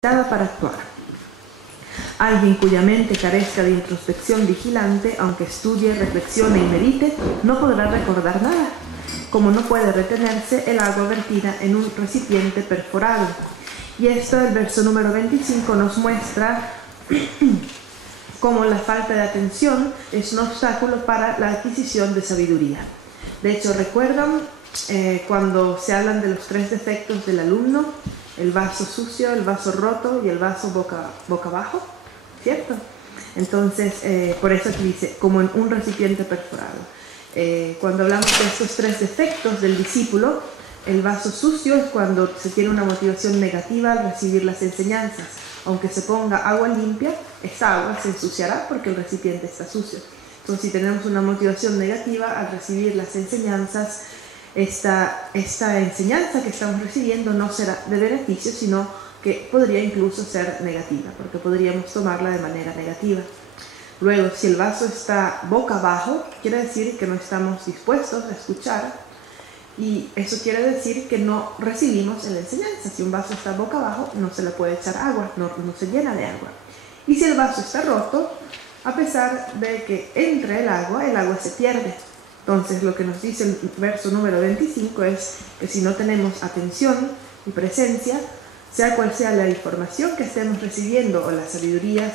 para actuar. Alguien cuya mente carezca de introspección vigilante, aunque estudie, reflexione y medite, no podrá recordar nada, como no puede retenerse el agua vertida en un recipiente perforado. Y esto, el verso número 25, nos muestra cómo la falta de atención es un obstáculo para la adquisición de sabiduría. De hecho, ¿recuerdan cuando se hablan de los 3 defectos del alumno? El vaso sucio, el vaso roto y el vaso boca abajo, ¿cierto? Entonces, por eso aquí dice, como en un recipiente perforado. Cuando hablamos de estos 3 defectos del discípulo, el vaso sucio es cuando se tiene una motivación negativa al recibir las enseñanzas. Aunque se ponga agua limpia, esa agua se ensuciará porque el recipiente está sucio. Entonces, si tenemos una motivación negativa al recibir las enseñanzas, esta enseñanza que estamos recibiendo no será de beneficio, sino que podría incluso ser negativa, porque podríamos tomarla de manera negativa. Luego, si el vaso está boca abajo, quiere decir que no estamos dispuestos a escuchar, y eso quiere decir que no recibimos la enseñanza. Si un vaso está boca abajo, no se le puede echar agua, no se llena de agua. Y si el vaso está roto, a pesar de que entre el agua se pierde. Entonces, lo que nos dice el verso número 25 es que si no tenemos atención y presencia, sea cual sea la información que estemos recibiendo o las sabidurías,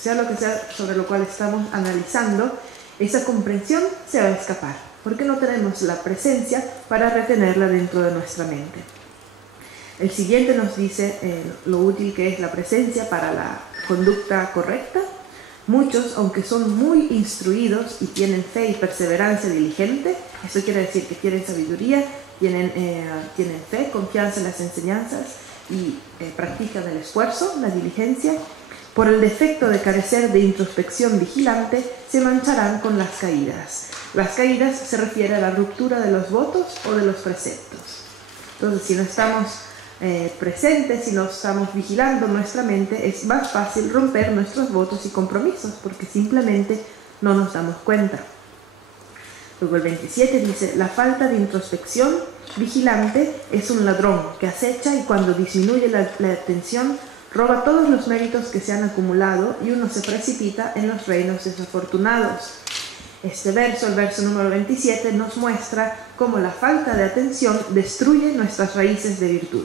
sea lo que sea sobre lo cual estamos analizando, esa comprensión se va a escapar, porque no tenemos la presencia para retenerla dentro de nuestra mente. El siguiente nos dice lo útil que es la presencia para la conducta correcta. Muchos, aunque son muy instruidos y tienen fe y perseverancia diligente, eso quiere decir que tienen sabiduría, tienen fe, confianza en las enseñanzas y practican el esfuerzo, la diligencia, por el defecto de carecer de introspección vigilante, se mancharán con las caídas. Las caídas se refiere a la ruptura de los votos o de los preceptos. Entonces, si no estamos presentes, si no estamos vigilando nuestra mente, es más fácil romper nuestros votos y compromisos, porque simplemente no nos damos cuenta. Luego el 27 dice, la falta de introspección vigilante es un ladrón que acecha y cuando disminuye la atención, roba todos los méritos que se han acumulado y uno se precipita en los reinos desafortunados. Este verso, el verso número 27, nos muestra cómo la falta de atención destruye nuestras raíces de virtud.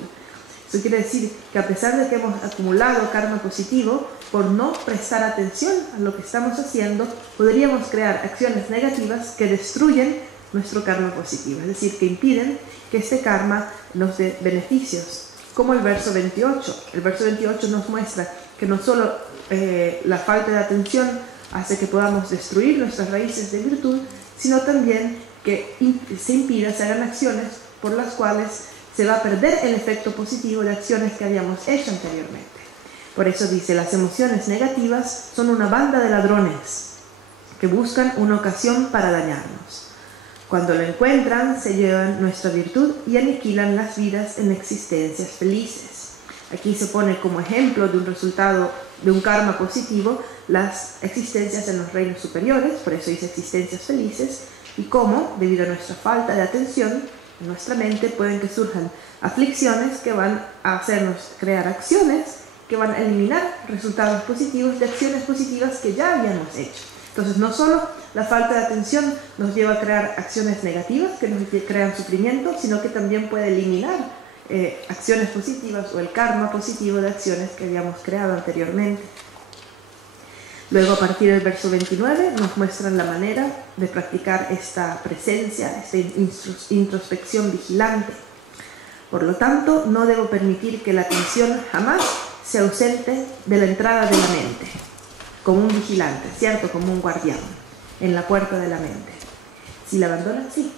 Eso quiere decir que a pesar de que hemos acumulado karma positivo, por no prestar atención a lo que estamos haciendo, podríamos crear acciones negativas que destruyen nuestro karma positivo, es decir, que impiden que este karma nos dé beneficios. Como el verso 28. El verso 28 nos muestra que no solo la falta de atención hace que podamos destruir nuestras raíces de virtud, sino también que se impida, se hagan acciones por las cuales se va a perder el efecto positivo de acciones que habíamos hecho anteriormente. Por eso dice, las emociones negativas son una banda de ladrones que buscan una ocasión para dañarnos. Cuando lo encuentran, se llevan nuestra virtud y aniquilan las vidas en existencias felices. Aquí se pone como ejemplo de un resultado de un karma positivo las existencias en los reinos superiores, por eso dice existencias felices, y cómo, debido a nuestra falta de atención en nuestra mente, pueden que surjan aflicciones que van a hacernos crear acciones que van a eliminar resultados positivos de acciones positivas que ya habíamos hecho. Entonces, no solo la falta de atención nos lleva a crear acciones negativas que nos crean sufrimiento, sino que también puede eliminar acciones positivas o el karma positivo de acciones que habíamos creado anteriormente. Luego, a partir del verso 29, nos muestran la manera de practicar esta presencia, esta introspección vigilante. Por lo tanto, no debo permitir que la atención jamás se ausente de la entrada de la mente, como un vigilante, ¿cierto? Como un guardián en la puerta de la mente. Si la abandonan, sí.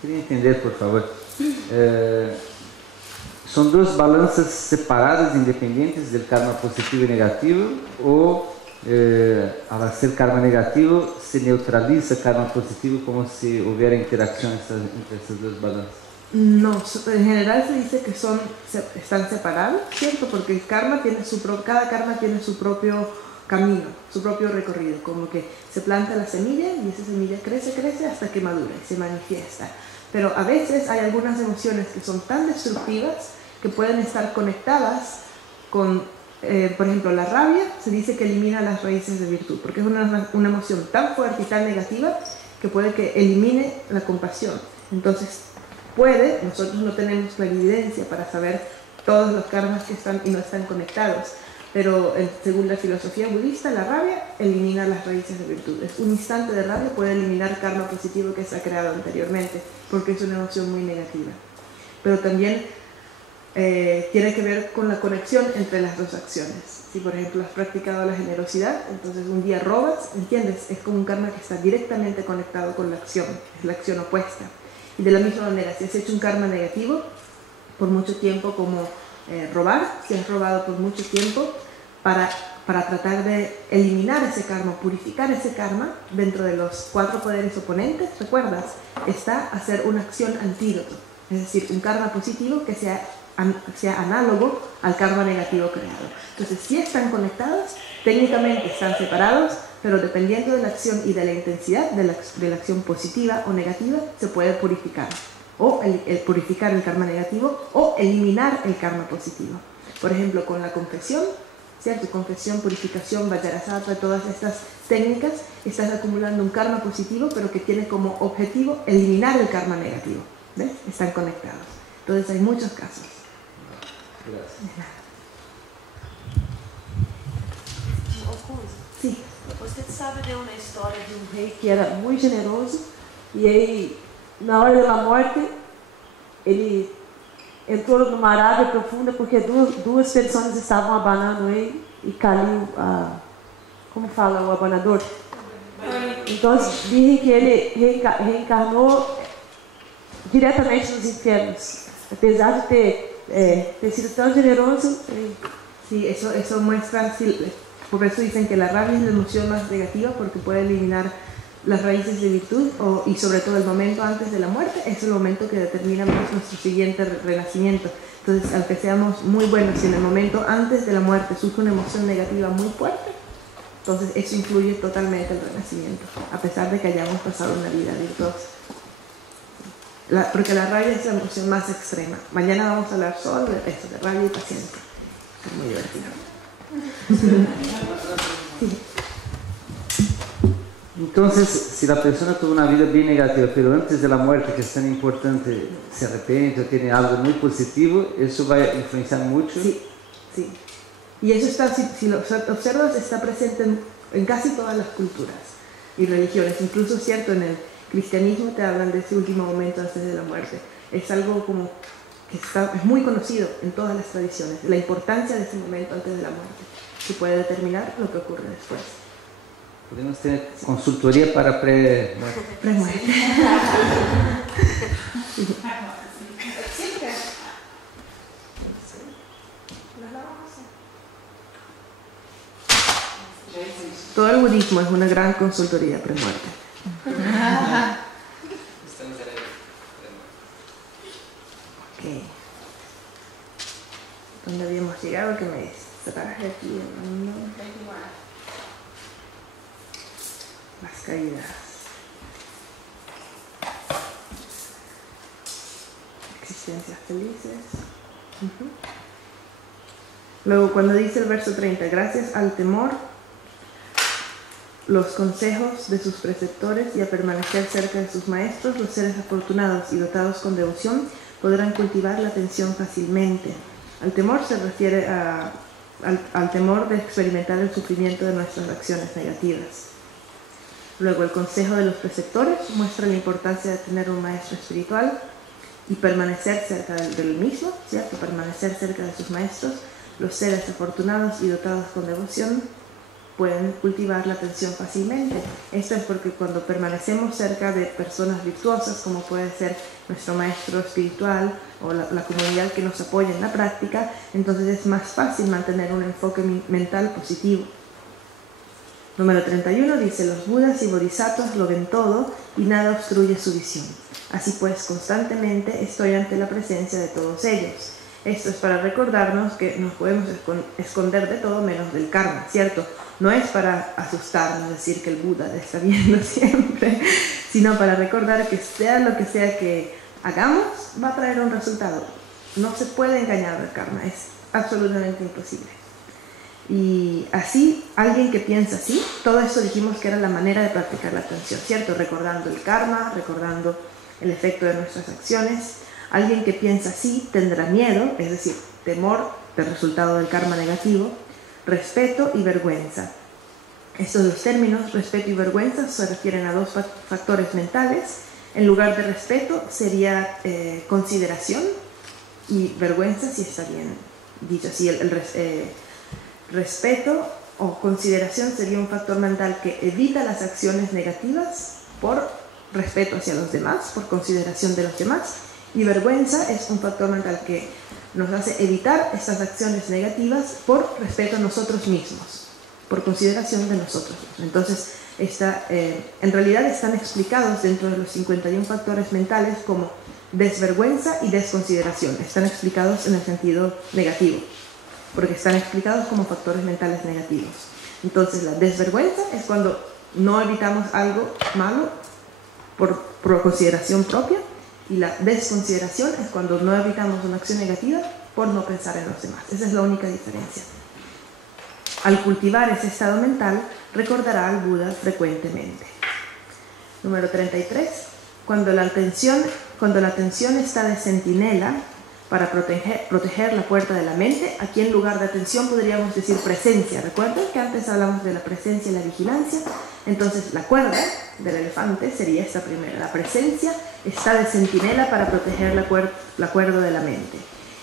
Queria entender, por favor. São 2 balanças separadas, independentes do karma positivo e negativo, ou ao ser karma negativo se neutraliza karma positivo como se houvera interação entre essas 2 balanças? No, en general se dice que están separados, ¿cierto? Porque el karma cada karma tiene su propio camino, su propio recorrido, como que se planta la semilla y esa semilla crece hasta que madura y se manifiesta. pero a veces hay algunas emociones que son tan destructivas que pueden estar conectadas con, por ejemplo, la rabia. Se dice que elimina las raíces de virtud, porque es una emoción tan fuerte y tan negativa que puede que elimine la compasión. Entonces, nosotros no tenemos la evidencia para saber todos los karmas que están y no están conectados, pero según la filosofía budista, la rabia elimina las raíces de virtudes. Un instante de rabia puede eliminar karma positivo que se ha creado anteriormente, porque es una emoción muy negativa. Pero también tiene que ver con la conexión entre las dos acciones. Si por ejemplo has practicado la generosidad, entonces un día robas, ¿entiendes? Es como un karma que está directamente conectado con la acción, es la acción opuesta. Y de la misma manera, si has hecho un karma negativo por mucho tiempo, como robar, si has robado por mucho tiempo, para tratar de eliminar ese karma, purificar ese karma dentro de los 4 poderes oponentes, ¿recuerdas? Está hacer una acción antídoto, es decir, un karma positivo que sea análogo al karma negativo creado. Entonces, si están conectados, técnicamente están separados, pero dependiendo de la acción y de la intensidad de la acción positiva o negativa, se puede purificar, o purificar el karma negativo o eliminar el karma positivo. Por ejemplo, con la confesión, ¿cierto? Confesión, purificación, vajrasattva, todas estas técnicas, estás acumulando un karma positivo, pero que tiene como objetivo eliminar el karma negativo. ¿Ves? Están conectados. Entonces hay muchos casos. Gracias. Sí. Você sabe de uma história de um rei que era muito generoso e ele, na hora da morte, ele entrou numa arábia profunda porque duas pessoas estavam abanando ele e caiu como fala o abanador? Então dizem que ele reencarnou diretamente nos infernos, apesar de ter sido tão generoso. Sí, eso muestra, por eso dicen que la rabia es la emoción más negativa, porque puede eliminar las raíces de virtud y sobre todo el momento antes de la muerte es el momento que determina nuestro siguiente renacimiento. Entonces, aunque seamos muy buenos, si en el momento antes de la muerte surge una emoción negativa muy fuerte, entonces eso influye totalmente el renacimiento, a pesar de que hayamos pasado una vida virtuosa. Porque la rabia es la emoción más extrema. Mañana vamos a hablar solo de eso, de rabia y paciencia. Es muy divertido. Sí. Entonces, si la persona tuvo una vida bien negativa, pero antes de la muerte, que es tan importante, se arrepiente o tiene algo muy positivo, eso va a influenciar mucho. Sí, sí. Y eso está, si lo observas, está presente en casi todas las culturas y religiones. Incluso, cierto, en el cristianismo te hablan de ese último momento antes de la muerte. Es algo como que es muy conocido en todas las tradiciones, la importancia de ese momento antes de la muerte, que puede determinar lo que ocurre después. Podemos tener consultoría para pre-muerte. Pre-muerte. Todo el budismo es una gran consultoría pre-muerte. Ok. ¿Dónde habíamos llegado? Que me distraje aquí. Las caídas. Existencias felices. Luego, cuando dice el verso 30, gracias al temor, los consejos de sus preceptores y a permanecer cerca de sus maestros, los seres afortunados y dotados con devoción podrán cultivar la atención fácilmente. Al temor se refiere al temor de experimentar el sufrimiento de nuestras acciones negativas. Luego, el consejo de los preceptores muestra la importancia de tener un maestro espiritual y permanecer cerca del mismo, ¿cierto? Permanecer cerca de sus maestros. Los seres afortunados y dotados con devoción pueden cultivar la atención fácilmente. Esto es porque cuando permanecemos cerca de personas virtuosas, como puede ser nuestro maestro espiritual o la comunidad que nos apoya en la práctica, entonces es más fácil mantener un enfoque mental positivo. Número 31 dice, los budas y bodhisattvas lo ven todo y nada obstruye su visión. Así pues, constantemente estoy ante la presencia de todos ellos. Esto es para recordarnos que nos podemos esconder de todo menos del karma, ¿cierto? No es para asustarnos, decir que el Buda está viendo siempre, sino para recordar que sea lo que sea que hagamos va a traer un resultado. No se puede engañar al karma, es absolutamente imposible. Y así, alguien que piensa así, todo esto dijimos que era la manera de practicar la atención, ¿cierto? Recordando el karma, recordando el efecto de nuestras acciones. Alguien que piensa así tendrá miedo, es decir, temor del resultado del karma negativo, respeto y vergüenza. Estos dos términos, respeto y vergüenza, se refieren a dos factores mentales. En lugar de respeto sería consideración, y vergüenza, si está bien dicho así, respeto o consideración sería un factor mental que evita las acciones negativas por respeto hacia los demás, por consideración de los demás, y vergüenza es un factor mental que nos hace evitar estas acciones negativas por respeto a nosotros mismos, por consideración de nosotros mismos. Entonces, en realidad están explicados dentro de los 51 factores mentales como desvergüenza y desconsideración. Están explicados en el sentido negativo, porque están explicados como factores mentales negativos. Entonces, la desvergüenza es cuando no evitamos algo malo por consideración propia, y la desconsideración es cuando no evitamos una acción negativa por no pensar en los demás. Esa es la única diferencia. Al cultivar ese estado mental, recordará al Buda frecuentemente. Número 33. Cuando la atención está de centinela para proteger la puerta de la mente, aquí en lugar de atención podríamos decir presencia. ¿Recuerdan que antes hablamos de la presencia y la vigilancia? Entonces la cuerda del elefante sería esta primera. La presencia está de centinela para proteger la cuerda de la mente.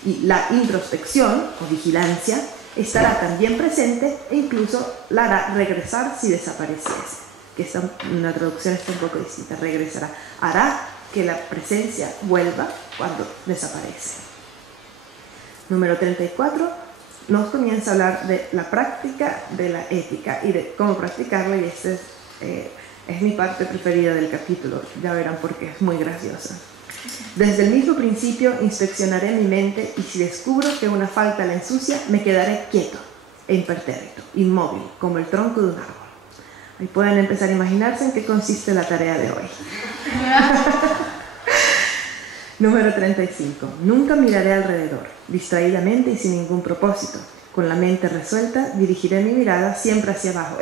Y la introspección o vigilancia estará también presente e incluso la hará regresar si desapareciese. Que una traducción está un poco distinta. Regresará. Hará que la presencia vuelva cuando desaparece. Número 34. Nos comienza a hablar de la práctica de la ética y de cómo practicarla, y esta es mi parte preferida del capítulo. Ya verán por qué, es muy graciosa. Desde el mismo principio inspeccionaré mi mente, y si descubro que una falta la ensucia, me quedaré quieto e impertérrito, inmóvil, como el tronco de un árbol. Ahí pueden empezar a imaginarse en qué consiste la tarea de hoy. Número 35. Nunca miraré alrededor, distraídamente y sin ningún propósito. Con la mente resuelta, dirigiré mi mirada siempre hacia abajo.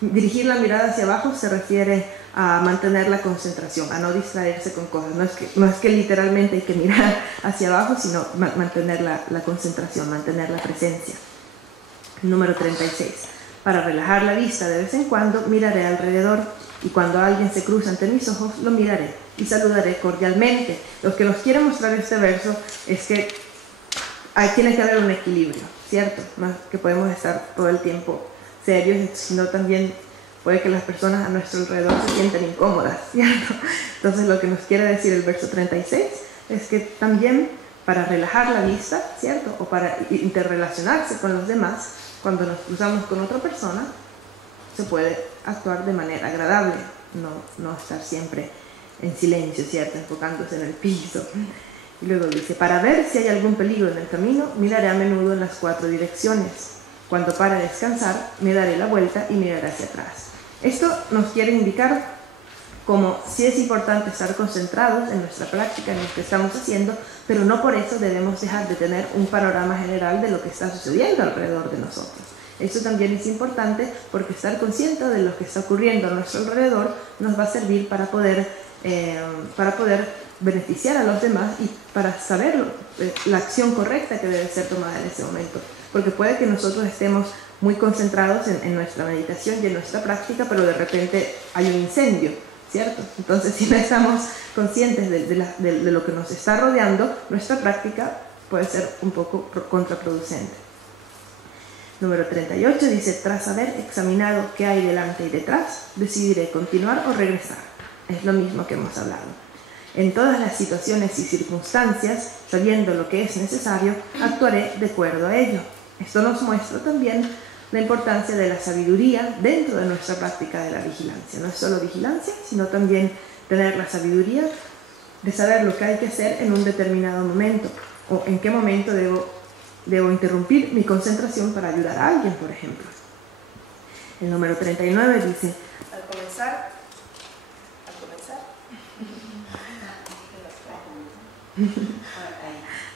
Dirigir la mirada hacia abajo se refiere a mantener la concentración, a no distraerse con cosas. No es que literalmente hay que mirar hacia abajo, sino mantener la concentración, mantener la presencia. Número 36. Para relajar la vista de vez en cuando, miraré alrededor, y cuando alguien se cruza ante mis ojos, lo miraré y saludaré cordialmente. Lo que nos quiere mostrar este verso es que tiene que haber un equilibrio, ¿cierto? Más que podemos estar todo el tiempo serios, sino también puede que las personas a nuestro alrededor se sientan incómodas, ¿cierto? Entonces lo que nos quiere decir el verso 36 es que también para relajar la vista, ¿cierto? O para interrelacionarse con los demás, cuando nos cruzamos con otra persona, se puede actuar de manera agradable, no estar siempre en silencio, ¿cierto? Enfocándose en el piso. Y luego dice, para ver si hay algún peligro en el camino, miraré a menudo en las 4 direcciones. Cuando pare a descansar, me daré la vuelta y miraré hacia atrás. Esto nos quiere indicar como si es importante estar concentrados en nuestra práctica, en lo que estamos haciendo, pero no por eso debemos dejar de tener un panorama general de lo que está sucediendo alrededor de nosotros. Esto también es importante porque estar consciente de lo que está ocurriendo a nuestro alrededor nos va a servir para poder beneficiar a los demás y para saber la acción correcta que debe ser tomada en ese momento. Porque puede que nosotros estemos muy concentrados en nuestra meditación y en nuestra práctica, pero de repente hay un incendio, ¿cierto? Entonces, si no estamos conscientes de lo que nos está rodeando, nuestra práctica puede ser un poco contraproducente. Número 38 dice, tras haber examinado qué hay delante y detrás, decidiré continuar o regresar. Es lo mismo que hemos hablado. En todas las situaciones y circunstancias, sabiendo lo que es necesario, actuaré de acuerdo a ello. Esto nos muestra también la importancia de la sabiduría dentro de nuestra práctica de la vigilancia. No es solo vigilancia, sino también tener la sabiduría de saber lo que hay que hacer en un determinado momento, o en qué momento debo interrumpir mi concentración para ayudar a alguien, por ejemplo. El número 39 dice, al comenzar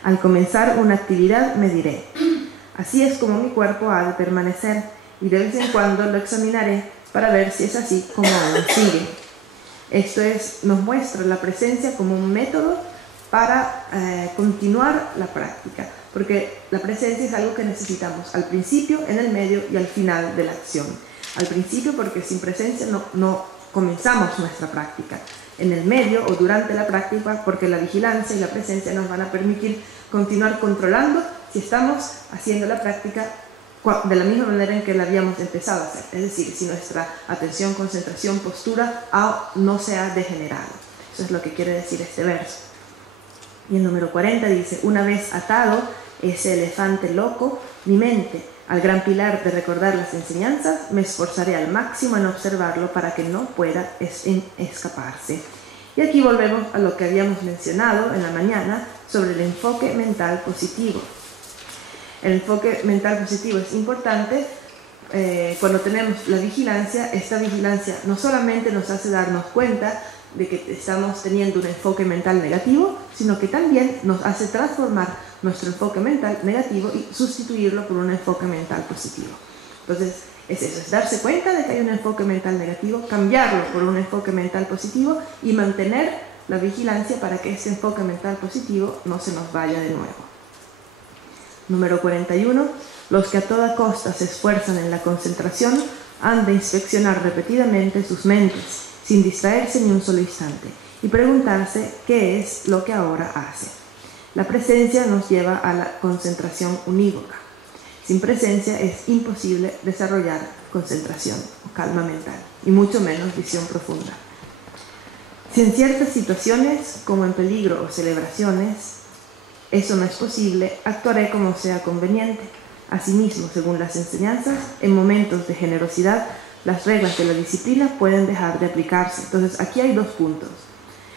Al comenzar una actividad me diré, así es como mi cuerpo ha de permanecer, y de vez en cuando lo examinaré para ver si es así como aún sigue. Esto nos muestra la presencia como un método para continuar la práctica, porque la presencia es algo que necesitamos al principio, en el medio y al final de la acción. Al principio porque sin presencia no comenzamos nuestra práctica. En el medio o durante la práctica porque la vigilancia y la presencia nos van a permitir continuar controlando si estamos haciendo la práctica de la misma manera en que la habíamos empezado a hacer. Es decir, si nuestra atención, concentración, postura no se ha degenerado. Eso es lo que quiere decir este verso. Y el número 40 dice, una vez atado ese elefante loco, mi mente, al gran pilar de recordar las enseñanzas, me esforzaré al máximo en observarlo para que no pueda escaparse. Y aquí volvemos a lo que habíamos mencionado en la mañana sobre el enfoque mental positivo. El enfoque mental positivo es importante cuando tenemos la vigilancia. Esta vigilancia no solamente nos hace darnos cuenta de que estamos teniendo un enfoque mental negativo, sino que también nos hace transformar nuestro enfoque mental negativo y sustituirlo por un enfoque mental positivo. Entonces, es eso, es darse cuenta de que hay un enfoque mental negativo, cambiarlo por un enfoque mental positivo y mantener la vigilancia para que este enfoque mental positivo no se nos vaya de nuevo. Número 41. Los que a toda costa se esfuerzan en la concentración han de inspeccionar repetidamente sus mentes, sin distraerse ni un solo instante, y preguntarse qué es lo que ahora hace. La presencia nos lleva a la concentración unívoca. Sin presencia es imposible desarrollar concentración o calma mental, y mucho menos visión profunda. Si en ciertas situaciones, como en peligro o celebraciones, eso no es posible, actuaré como sea conveniente. Asimismo, según las enseñanzas, en momentos de generosidad, las reglas de la disciplina pueden dejar de aplicarse. Entonces, aquí hay dos puntos.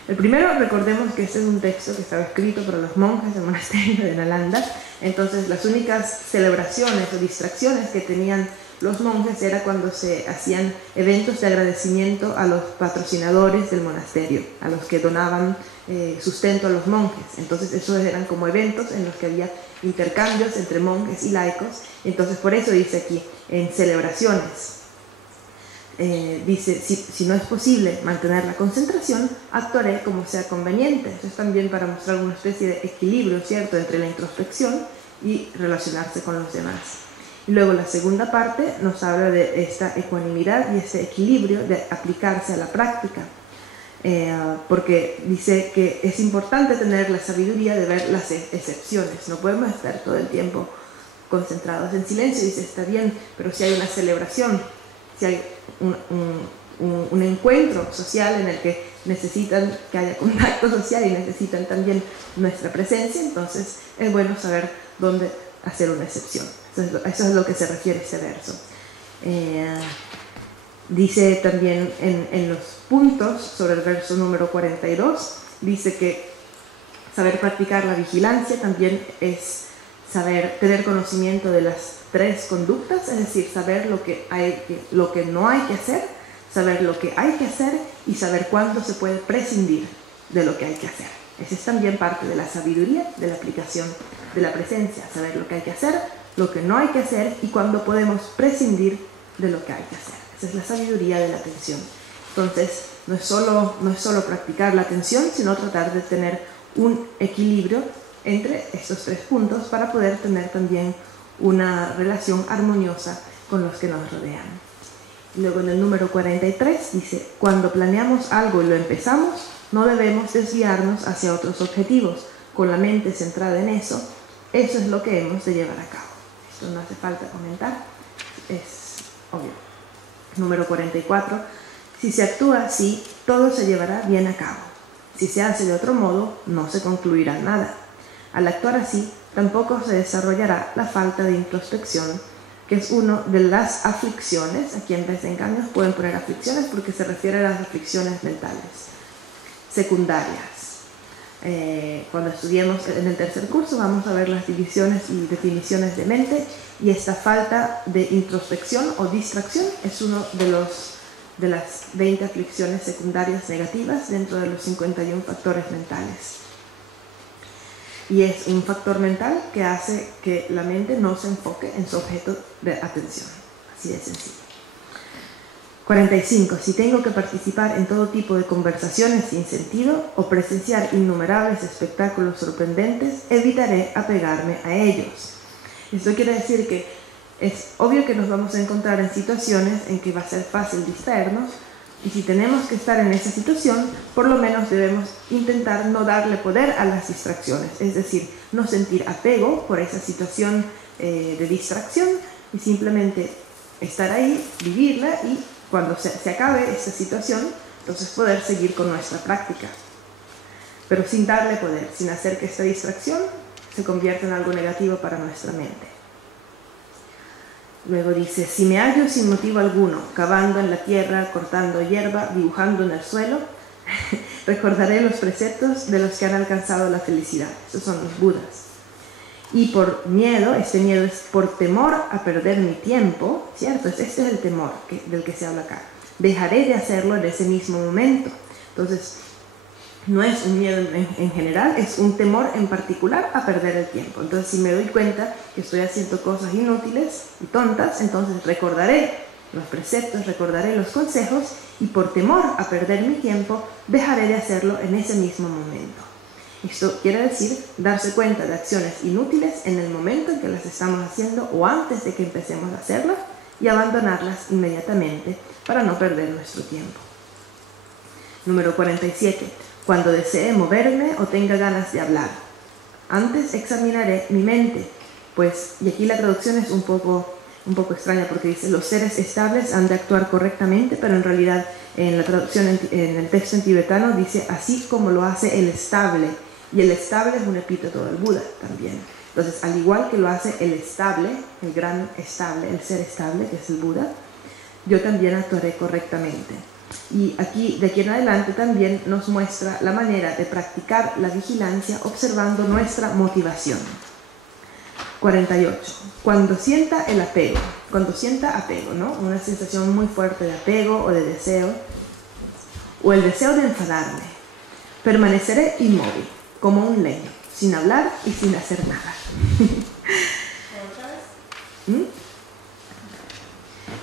El primero, recordemos que este es un texto que estaba escrito para los monjes del monasterio de Nalanda. Entonces, las únicas celebraciones o distracciones que tenían los monjes era cuando se hacían eventos de agradecimiento a los patrocinadores del monasterio, a los que donaban sustento a los monjes. Entonces, esos eran como eventos en los que había intercambios entre monjes y laicos. Entonces, por eso dice aquí, en celebraciones. Dice, si no es posible mantener la concentración, actuaré como sea conveniente. Eso es también para mostrar una especie de equilibrio, ¿cierto?, entre la introspección y relacionarse con los demás. Y luego la segunda parte nos habla de esta ecuanimidad y ese equilibrio de aplicarse a la práctica, porque dice que es importante tener la sabiduría de ver las excepciones. No podemos estar todo el tiempo concentrados en silencio. Dice, está bien, pero si hay una celebración, si hay un encuentro social en el que necesitan que haya contacto social y necesitan también nuestra presencia, entonces es bueno saber dónde hacer una excepción. Eso es lo que se refiere este verso. Dice también en los puntos sobre el verso número 42, dice que saber practicar la vigilancia también es saber tener conocimiento de las tres conductas, es decir, saber lo que no hay que hacer, saber lo que hay que hacer y saber cuándo se puede prescindir de lo que hay que hacer. Esa es también parte de la sabiduría de la aplicación de la presencia, saber lo que hay que hacer, lo que no hay que hacer y cuándo podemos prescindir de lo que hay que hacer. Esa es la sabiduría de la atención. Entonces, no es solo practicar la atención, sino tratar de tener un equilibrio entre estos tres puntos para poder tener también una relación armoniosa con los que nos rodean. Luego en el número 43 dice, cuando planeamos algo y lo empezamos, no debemos desviarnos hacia otros objetivos. Con la mente centrada en eso es lo que hemos de llevar a cabo. Esto no hace falta comentar, es obvio. Número 44, si se actúa así, todo se llevará bien a cabo. Si se hace de otro modo, no se concluirá nada. Al actuar así, tampoco se desarrollará la falta de introspección, que es una de las aflicciones. Aquí en vez de engaños pueden poner aflicciones porque se refiere a las aflicciones mentales secundarias. Cuando estudiemos en el tercer curso vamos a ver las divisiones y definiciones de mente, y esta falta de introspección o distracción es uno de las 20 aflicciones secundarias negativas dentro de los 51 factores mentales. y es un factor mental que hace que la mente no se enfoque en su objeto de atención. Así de sencillo. 45. Si tengo que participar en todo tipo de conversaciones sin sentido o presenciar innumerables espectáculos sorprendentes, evitaré apegarme a ellos. Esto quiere decir que es obvio que nos vamos a encontrar en situaciones en que va a ser fácil distraernos, y si tenemos que estar en esa situación, por lo menos debemos intentar no darle poder a las distracciones, es decir, no sentir apego por esa situación de distracción y simplemente estar ahí, vivirla y cuando se acabe esta situación, entonces poder seguir con nuestra práctica. Pero sin darle poder, sin hacer que esta distracción se convierta en algo negativo para nuestra mente. Luego dice, si me hallo sin motivo alguno, cavando en la tierra, cortando hierba, dibujando en el suelo, recordaré los preceptos de los que han alcanzado la felicidad. Estos son los Budas. Y por miedo, este miedo es por temor a perder mi tiempo, ¿cierto? Este es el temor del que se habla acá. Dejaré de hacerlo en ese mismo momento. Entonces, no es un miedo en general, es un temor en particular a perder el tiempo. Entonces, si me doy cuenta que estoy haciendo cosas inútiles y tontas, entonces recordaré los preceptos, recordaré los consejos y por temor a perder mi tiempo, dejaré de hacerlo en ese mismo momento. Esto quiere decir darse cuenta de acciones inútiles en el momento en que las estamos haciendo o antes de que empecemos a hacerlas y abandonarlas inmediatamente para no perder nuestro tiempo. Número 47. Cuando desee moverme o tenga ganas de hablar, antes examinaré mi mente, pues, y aquí la traducción es un poco extraña porque dice, los seres estables han de actuar correctamente, pero en realidad en la traducción en el texto en tibetano dice, así como lo hace el estable, y el estable es un epíteto del Buda también. Entonces, al igual que lo hace el estable, el gran estable, el ser estable, que es el Buda, yo también actuaré correctamente. Y aquí, de aquí en adelante, también nos muestra la manera de practicar la vigilancia observando nuestra motivación. 48. Cuando sienta el apego, ¿no? Una sensación muy fuerte de apego o de deseo, o el deseo de enfadarme, permaneceré inmóvil, como un leño, sin hablar y sin hacer nada.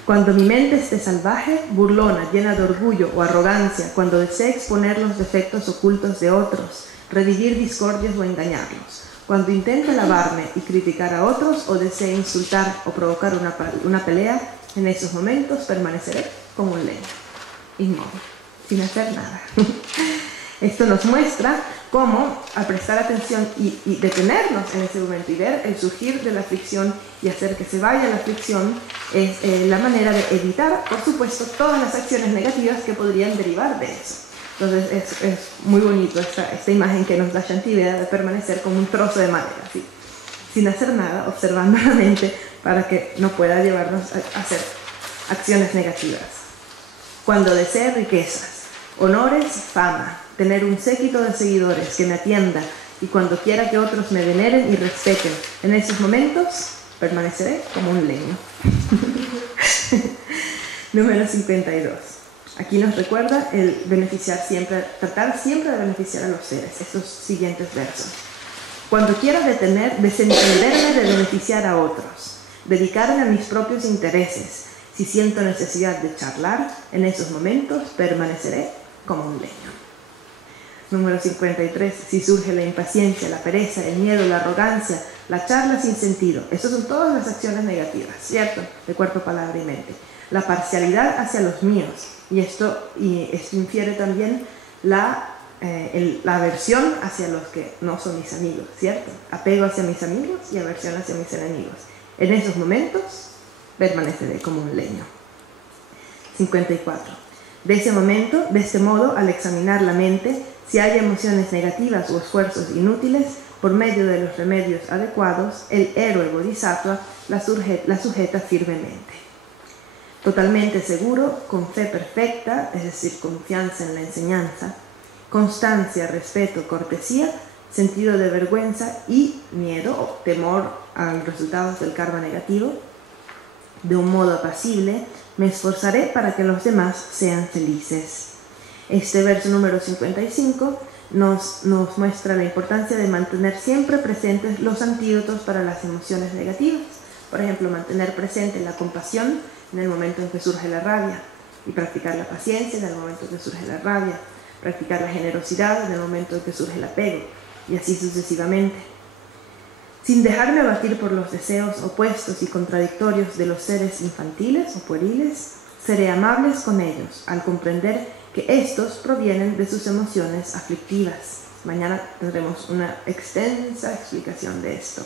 Cuando mi mente esté salvaje, burlona, llena de orgullo o arrogancia, cuando desee exponer los defectos ocultos de otros, revivir discordias o engañarlos, cuando intente alabarme y criticar a otros o desee insultar o provocar una pelea, en esos momentos permaneceré como un leño, inmóvil, sin hacer nada. Esto nos muestra cómo, al prestar atención y detenernos en ese momento y ver el surgir de la aflicción y hacer que se vaya la aflicción, es la manera de evitar, por supuesto, todas las acciones negativas que podrían derivar de eso. Entonces es muy bonito esta imagen que nos da Shantideva de permanecer como un trozo de madera, ¿sí? Sin hacer nada, observando la mente para que no pueda llevarnos a hacer acciones negativas. Cuando desee riquezas, honores, fama, tener un séquito de seguidores que me atienda y cuando quiera que otros me veneren y respeten, en esos momentos permaneceré como un leño. Número 52. Aquí nos recuerda el tratar siempre de beneficiar a los seres, estos siguientes versos. Cuando quiera desentenderme de beneficiar a otros, dedicarme a mis propios intereses, si siento necesidad de charlar, en esos momentos permaneceré como un leño. Número 53. Si surge la impaciencia, la pereza, el miedo, la arrogancia, la charla sin sentido. Estas son todas las acciones negativas, ¿cierto? De cuerpo, palabra y mente. La parcialidad hacia los míos. Y esto infiere también la aversión hacia los que no son mis amigos, ¿cierto? Apego hacia mis amigos y aversión hacia mis enemigos. En esos momentos permaneceré como un leño. 54. De este modo, al examinar la mente, si hay emociones negativas o esfuerzos inútiles, por medio de los remedios adecuados, el héroe bodhisattva la sujeta firmemente. Totalmente seguro, con fe perfecta, es decir, confianza en la enseñanza, constancia, respeto, cortesía, sentido de vergüenza y miedo o temor a los resultados del karma negativo, de un modo apacible, me esforzaré para que los demás sean felices. Este verso número 55 nos muestra la importancia de mantener siempre presentes los antídotos para las emociones negativas. Por ejemplo, mantener presente la compasión en el momento en que surge la rabia, y practicar la paciencia en el momento en que surge la rabia, practicar la generosidad en el momento en que surge el apego, y así sucesivamente. Sin dejarme abatir por los deseos opuestos y contradictorios de los seres infantiles o pueriles, seré amables con ellos al comprender que estos provienen de sus emociones aflictivas. Mañana tendremos una extensa explicación de esto.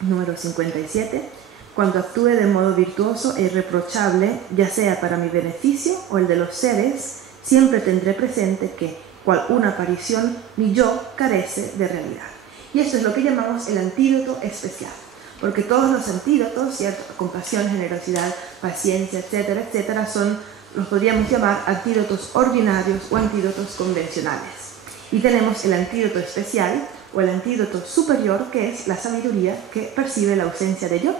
Número 57. Cuando actúe de modo virtuoso e irreprochable, ya sea para mi beneficio o el de los seres, siempre tendré presente que, cual una aparición, mi yo carece de realidad. Y esto es lo que llamamos el antídoto especial. Porque todos los antídotos, ¿cierto? Compasión, generosidad, paciencia, etcétera, etcétera, los podríamos llamar antídotos ordinarios o antídotos convencionales. Y tenemos el antídoto especial o el antídoto superior, que es la sabiduría que percibe la ausencia de yo.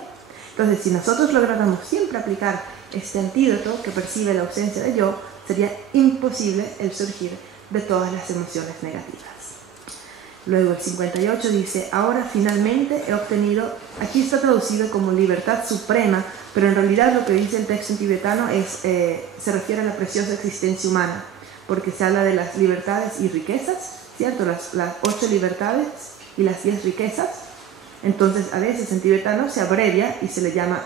Entonces, si nosotros lográramos siempre aplicar este antídoto que percibe la ausencia de yo, sería imposible el surgir de todas las emociones negativas. Luego el 58 dice, ahora finalmente he obtenido, aquí está traducido como libertad suprema, pero en realidad lo que dice el texto en tibetano se refiere a la preciosa existencia humana, porque se habla de las libertades y riquezas, ¿cierto? Las 8 libertades y las 10 riquezas. Entonces a veces en tibetano se abrevia y se le llama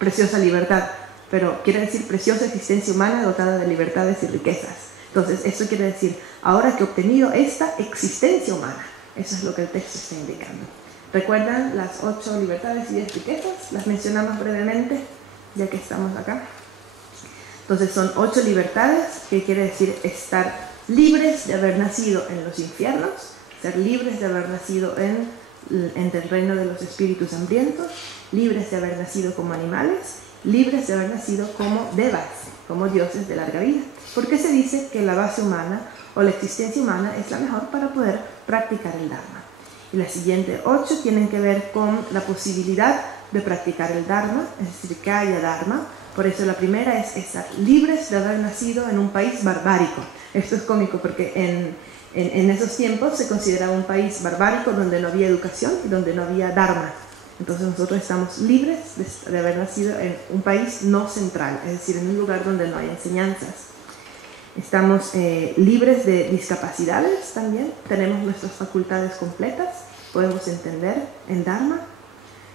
preciosa libertad, pero quiere decir preciosa existencia humana dotada de libertades y riquezas. Entonces eso quiere decir, ahora que he obtenido esta existencia humana, eso es lo que el texto está indicando. ¿Recuerdan las 8 libertades y 10 riquezas? Las mencionamos brevemente, ya que estamos acá. Entonces son 8 libertades, que quiere decir estar libres de haber nacido en los infiernos, ser libres de haber nacido en el reino de los espíritus hambrientos, libres de haber nacido como animales, libres de haber nacido como devas, como dioses de larga vida. Porque se dice que la base humana o la existencia humana es la mejor para poder practicar el Dharma. Y las siguientes 8 tienen que ver con la posibilidad de practicar el Dharma, es decir, que haya Dharma. Por eso la primera es estar libres de haber nacido en un país barbárico. Esto es cómico porque en esos tiempos se consideraba un país barbárico donde no había educación y donde no había Dharma. Entonces nosotros estamos libres de haber nacido en un país no central, es decir, en un lugar donde no hay enseñanzas. Estamos libres de discapacidades también, tenemos nuestras facultades completas, podemos entender el Dharma.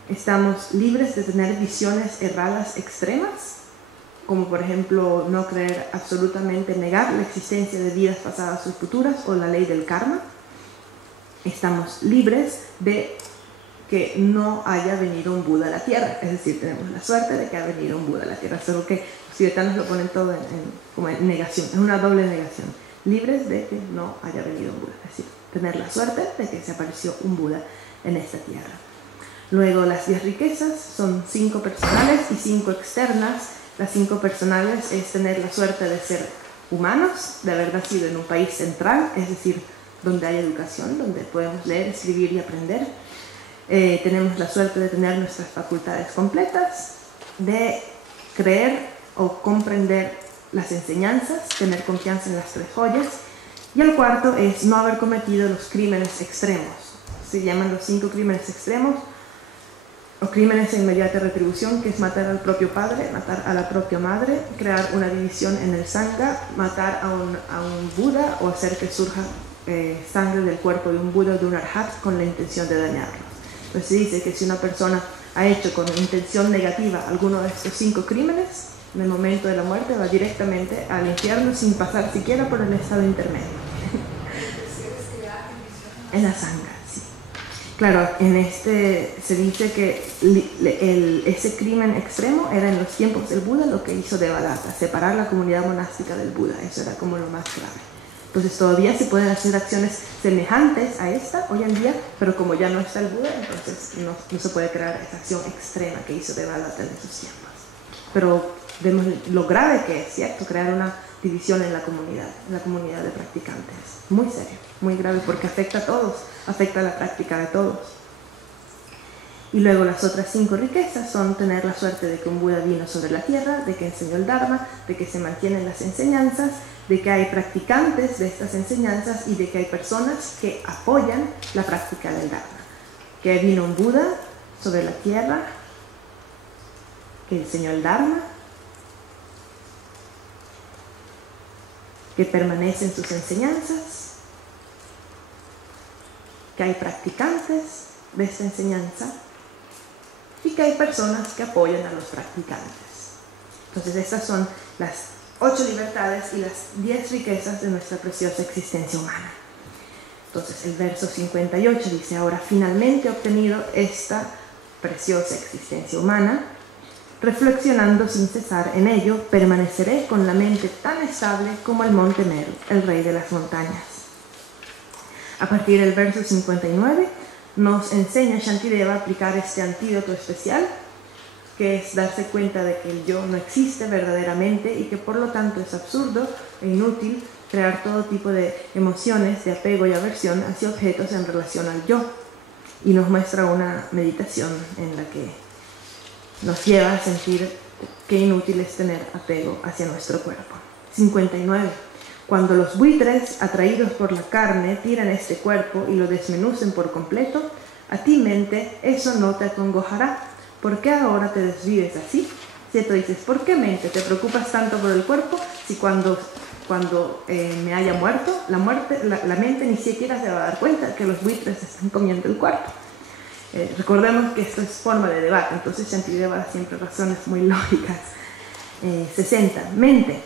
Estamos libres de tener visiones erradas extremas, como por ejemplo no creer absolutamente, negar la existencia de vidas pasadas o futuras o la ley del karma. Estamos libres de que no haya venido un Buda a la Tierra, es decir, tenemos la suerte de que ha venido un Buda a la Tierra, solo que los tibetanos lo ponen todo como en negación, es una doble negación, libres de que no haya venido un Buda, es decir, tener la suerte de que se apareció un Buda en esta Tierra. Luego las 10 riquezas son 5 personales y 5 externas. Las 5 personales es tener la suerte de ser humanos, de haber nacido en un país central, es decir, donde hay educación, donde podemos leer, escribir y aprender. Tenemos la suerte de tener nuestras facultades completas, de creer o comprender las enseñanzas, tener confianza en las 3 joyas. Y el cuarto es no haber cometido los crímenes extremos. Se llaman los 5 crímenes extremos, o crímenes de inmediata retribución, que es matar al propio padre, matar a la propia madre, crear una división en el Sangha, matar a un Buda o hacer que surja sangre del cuerpo de un Buda o de un Arhat con la intención de dañarlo. Entonces se dice que si una persona ha hecho con intención negativa alguno de estos 5 crímenes, en el momento de la muerte va directamente al infierno sin pasar siquiera por el estado intermedio. En la Sangha, sí. Claro, se dice que ese crimen extremo era en los tiempos del Buda lo que hizo Devadatta, separar la comunidad monástica del Buda, eso era como lo más grave. Entonces todavía se pueden hacer acciones semejantes a esta hoy en día, pero como ya no está el Buda, entonces no se puede crear esa acción extrema que hizo Devadatta en esos tiempos. Pero vemos lo grave que es, ¿cierto? Crear una división en la comunidad de practicantes. Muy serio, muy grave, porque afecta a todos, afecta a la práctica de todos. Y luego las otras 5 riquezas son tener la suerte de que un Buda vino sobre la tierra, de que enseñó el Dharma, de que se mantienen las enseñanzas, de que hay practicantes de estas enseñanzas y de que hay personas que apoyan la práctica del Dharma. Que vino un Buda sobre la tierra, que enseñó el Dharma, que permanecen sus enseñanzas, que hay practicantes de esta enseñanza y que hay personas que apoyan a los practicantes. Entonces estas son las 8 libertades y las 10 riquezas de nuestra preciosa existencia humana. Entonces el verso 58 dice: ahora finalmente he obtenido esta preciosa existencia humana, reflexionando sin cesar en ello, permaneceré con la mente tan estable como el monte Meru, el rey de las montañas. A partir del verso 59 nos enseña Shantideva a aplicar este antídoto especial, que es darse cuenta de que el yo no existe verdaderamente y que por lo tanto es absurdo e inútil crear todo tipo de emociones de apego y aversión hacia objetos en relación al yo. Y nos muestra una meditación en la que nos lleva a sentir qué inútil es tener apego hacia nuestro cuerpo. 59. Cuando los buitres, atraídos por la carne, tiran este cuerpo y lo desmenucen por completo, a ti, mente, eso no te acongojará. ¿Por qué ahora te desvives así? ¿Cierto? Dices, ¿por qué, mente, te preocupas tanto por el cuerpo si cuando me haya muerto, la mente ni siquiera se va a dar cuenta que los buitres están comiendo el cuerpo? Recordemos que esto es forma de debate, entonces Shantideva da siempre razones muy lógicas. 60. Mente,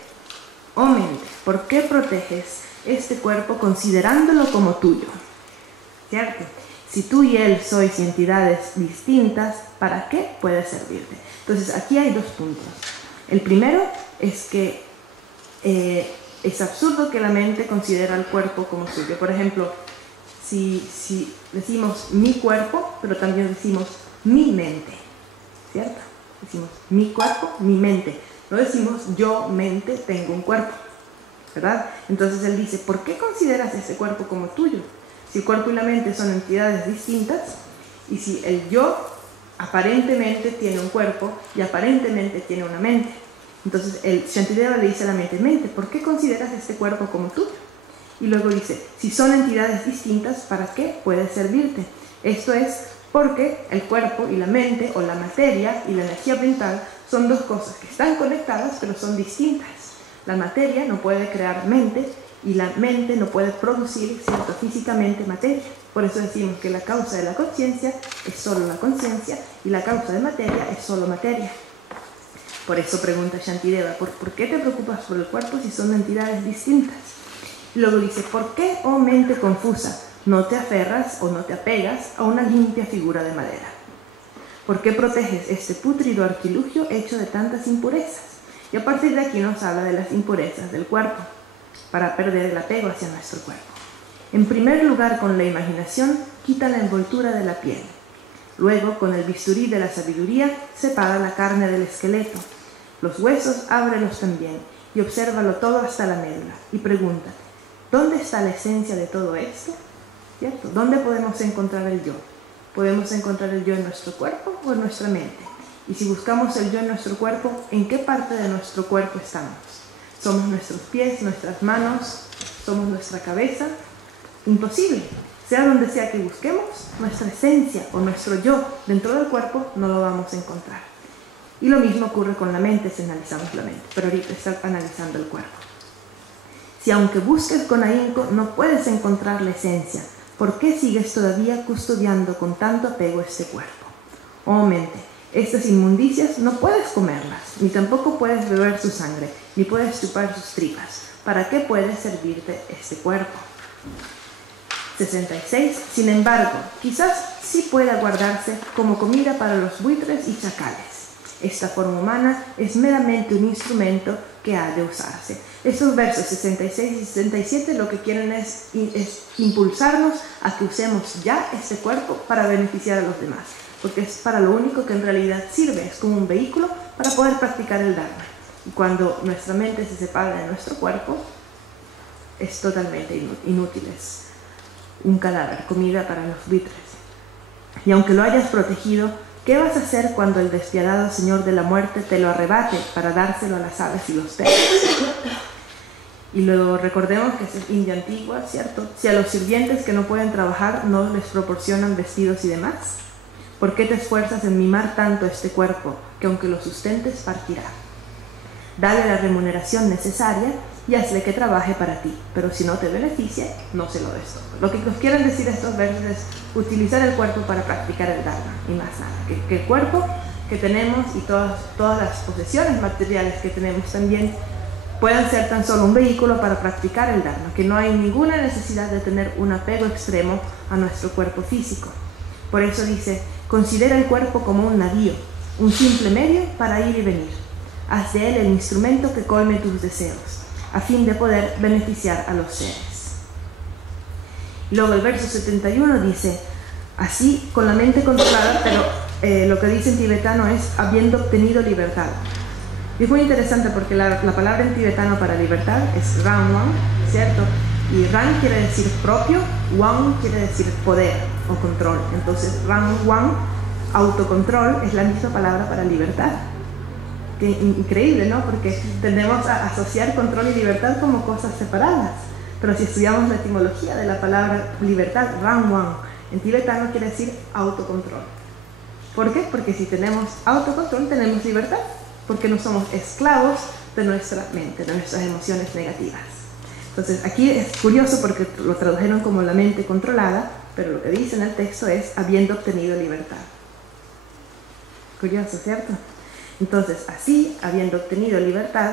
oh mente, ¿por qué proteges este cuerpo considerándolo como tuyo? ¿Cierto? Si tú y él sois entidades distintas, ¿para qué puede servirte? Entonces aquí hay 2 puntos. El primero es que es absurdo que la mente considera el cuerpo como suyo. Por ejemplo, si decimos mi cuerpo, pero también decimos mi mente, ¿cierto? Decimos mi cuerpo, mi mente. No decimos yo, mente, tengo un cuerpo, ¿verdad? Entonces él dice, ¿por qué consideras ese cuerpo como tuyo? Si el cuerpo y la mente son entidades distintas, y si el yo aparentemente tiene un cuerpo y aparentemente tiene una mente. Entonces el Shantideva le dice a la mente, ¿por qué consideras este cuerpo como tuyo? Y luego dice, si son entidades distintas, ¿para qué puede servirte? Esto es porque el cuerpo y la mente, o la materia y la energía mental, son 2 cosas que están conectadas pero son distintas. La materia no puede crear mente y la mente no puede producir, ¿cierto?, físicamente materia. Por eso decimos que la causa de la conciencia es solo la conciencia y la causa de materia es solo materia. Por eso pregunta Shantideva, ¿por qué te preocupas por el cuerpo si son entidades distintas? Y luego dice, ¿por qué, oh mente confusa, no te aferras o no te apegas a una limpia figura de madera? ¿Por qué proteges este pútrido artilugio hecho de tantas impurezas? Y a partir de aquí nos habla de las impurezas del cuerpo, para perder el apego hacia nuestro cuerpo. En primer lugar, con la imaginación, quita la envoltura de la piel. Luego, con el bisturí de la sabiduría, separa la carne del esqueleto. Los huesos, ábrelos también, y obsérvalo todo hasta la médula. Y pregúntate, ¿dónde está la esencia de todo esto? ¿Cierto? ¿Dónde podemos encontrar el yo? ¿Podemos encontrar el yo en nuestro cuerpo o en nuestra mente? Y si buscamos el yo en nuestro cuerpo, ¿en qué parte de nuestro cuerpo estamos? ¿Somos nuestros pies, nuestras manos? ¿Somos nuestra cabeza? Imposible. Sea donde sea que busquemos, nuestra esencia o nuestro yo dentro del cuerpo no lo vamos a encontrar. Y lo mismo ocurre con la mente si analizamos la mente, pero ahorita está analizando el cuerpo. Si aunque busques con ahínco no puedes encontrar la esencia, ¿por qué sigues todavía custodiando con tanto apego este cuerpo? Oh mente, estas inmundicias no puedes comerlas, ni tampoco puedes beber su sangre, ni puedes chupar sus tripas. ¿Para qué puede servirte este cuerpo? 66. Sin embargo, quizás sí pueda guardarse como comida para los buitres y chacales. Esta forma humana es meramente un instrumento que ha de usarse. Estos versos 66 y 67 lo que quieren es impulsarnos a que usemos ya este cuerpo para beneficiar a los demás, porque es para lo único que en realidad sirve, es como un vehículo para poder practicar el Dharma. Y cuando nuestra mente se separa de nuestro cuerpo, es totalmente inútil, es un cadáver, comida para los buitres. Y aunque lo hayas protegido, ¿qué vas a hacer cuando el despiadado Señor de la muerte te lo arrebate para dárselo a las aves y los perros? Y luego recordemos que es India antigua, ¿cierto? Si a los sirvientes que no pueden trabajar no les proporcionan vestidos y demás, ¿por qué te esfuerzas en mimar tanto este cuerpo, que aunque lo sustentes partirá? Dale la remuneración necesaria y hazle que trabaje para ti, pero si no te beneficia, no se lo des todo. Lo que nos quieren decir estos versos es utilizar el cuerpo para practicar el Dharma, y más nada. Que el cuerpo que tenemos y todas las posesiones materiales que tenemos también puedan ser tan solo un vehículo para practicar el Dharma, que no hay ninguna necesidad de tener un apego extremo a nuestro cuerpo físico. Por eso dice, considera el cuerpo como un navío, un simple medio para ir y venir. Haz de él el instrumento que colme tus deseos, a fin de poder beneficiar a los seres. Luego el verso 71 dice, así, con la mente controlada, pero lo que dice en tibetano es, habiendo obtenido libertad. Y es muy interesante porque la palabra en tibetano para libertad es Rangwang, ¿cierto? Y Rang quiere decir propio, Wang quiere decir poder o control. Entonces Rangwang, autocontrol, es la misma palabra para libertad. Qué increíble, ¿no? Porque tendemos a asociar control y libertad como cosas separadas. Pero si estudiamos la etimología de la palabra libertad, Rangwang, en tibetano quiere decir autocontrol. ¿Por qué? Porque si tenemos autocontrol, tenemos libertad. Porque no somos esclavos de nuestra mente, de nuestras emociones negativas. Entonces aquí es curioso porque lo tradujeron como la mente controlada, pero lo que dice en el texto es habiendo obtenido libertad. Curioso, ¿cierto? Entonces, así, habiendo obtenido libertad,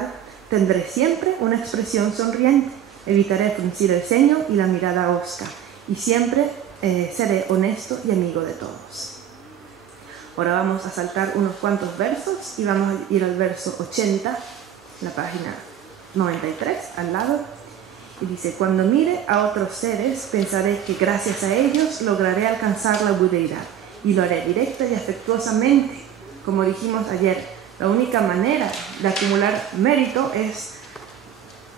tendré siempre una expresión sonriente, evitaré fruncir el ceño y la mirada hosca, y siempre seré honesto y amigo de todos. Ahora vamos a saltar unos cuantos versos y vamos a ir al verso 80, la página 93, al lado, y dice, cuando mire a otros seres, pensaré que gracias a ellos lograré alcanzar la budeidad, y lo haré directa y afectuosamente. Como dijimos ayer, la única manera de acumular mérito es